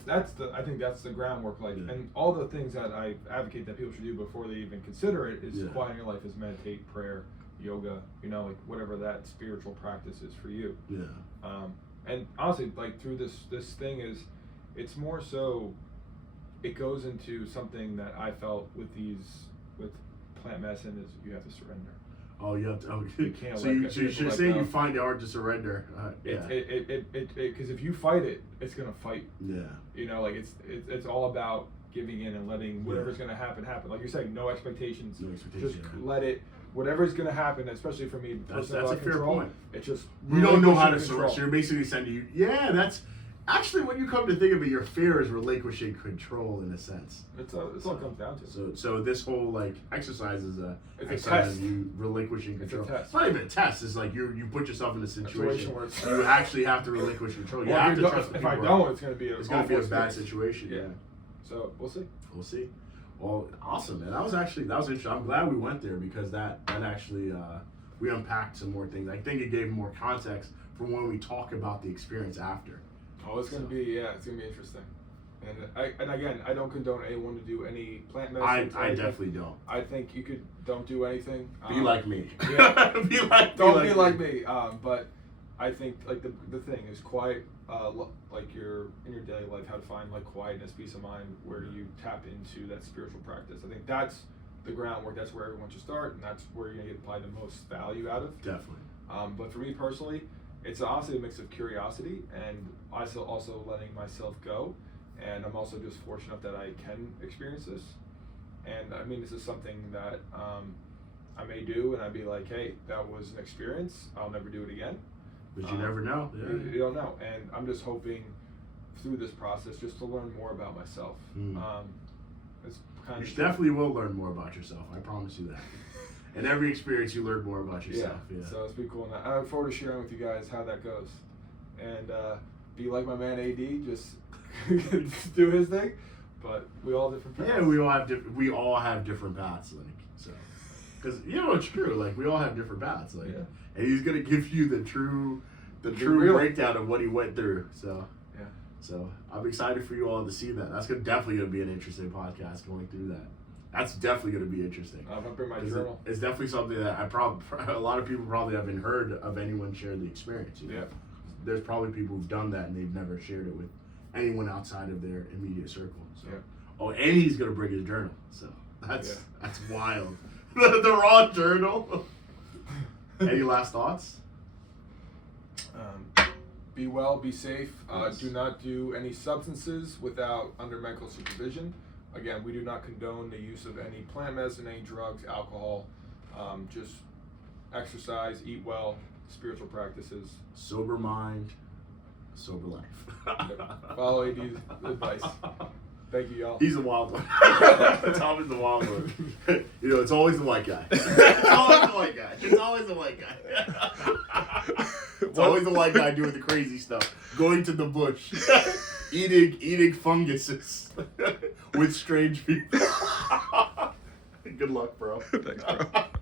think that's the groundwork. Like, and all the things that I advocate that people should do before they even consider it is quieting your life, is meditate, prayer, yoga, you know, like whatever that spiritual practice is for you. Yeah. And honestly, like through this thing it's more so, it goes into something that I felt with plant medicine, is you have to surrender. Oh, you have to. Oh, you can't. So you should say you find it hard to surrender. Because if you fight it, it's gonna fight. Yeah. You know, like it's all about giving in and letting whatever's gonna happen. Like you're saying, no expectations. No expectations. Just let it. Whatever's gonna happen, especially for me, that's a fair point. It's just you don't know how to surrender. So you're basically saying that's. Actually, when you come to think of it, your fear is relinquishing control in a sense. It's all it comes down to. So this whole like exercise is it's a test. You relinquishing control. It's a test. It's not even a test. It's like you put yourself in a situation where you actually have to relinquish control. You well, have to trust the if people. I don't, it's going to be a bad situation. Yeah. So we'll see. We'll see. Well, awesome, man. That was interesting. I'm glad we went there, because that actually we unpacked some more things. I think it gave more context for when we talk about the experience after. Oh, it's gonna be interesting, and again, I don't condone anyone to do any plant medicine. I definitely don't. I think don't do anything. Be like me. Yeah, don't be like me. But I think like the thing is quiet. Like you're in your daily life, how to find like quietness, peace of mind, where you tap into that spiritual practice. I think that's the groundwork. That's where everyone should start, and that's where you're gonna get probably the most value out of. Definitely. But for me personally, it's honestly a mix of curiosity and also letting myself go, and I'm also just fortunate enough that I can experience this. And I mean, this is something that I may do, and I'd be like, hey, that was an experience. I'll never do it again. But you never know. Yeah. You don't know, and I'm just hoping through this process just to learn more about myself. It's kind you definitely will learn more about yourself. I promise you that. In every experience, you learn more about yourself. Yeah. So it's pretty cool. And I look forward to sharing with you guys how that goes. And be like my man AD, just do his thing. But we all have different paths. Yeah, we all have different paths, like so. Because you know it's true. Like we all have different paths, like, and he's gonna give you the true breakdown of what he went through. So yeah. So I'm excited for you all to see that. That's definitely gonna be an interesting podcast going through that. That's definitely going to be interesting. I'm gonna bring my journal. It's definitely something that a lot of people probably haven't heard of anyone share the experience. You know? Yeah. There's probably people who've done that and they've never shared it with anyone outside of their immediate circle. So. Yeah. Oh, and he's going to bring his journal. So that's wild. The raw journal. Any last thoughts? Be well, be safe. Yes. Do not do any substances under medical supervision. Again, we do not condone the use of any plant medicine, any drugs, alcohol. Just exercise, eat well, spiritual practices. Sober mind, sober life. Follow AD's advice. Thank you, y'all. He's a wild one. Tom is the wild one. You know, it's always the white guy. It's always the white guy. It's always the white guy. It's always the white guy doing the crazy stuff. Going to the bush. Eating funguses with strange people. Good luck, bro. Thanks, bro.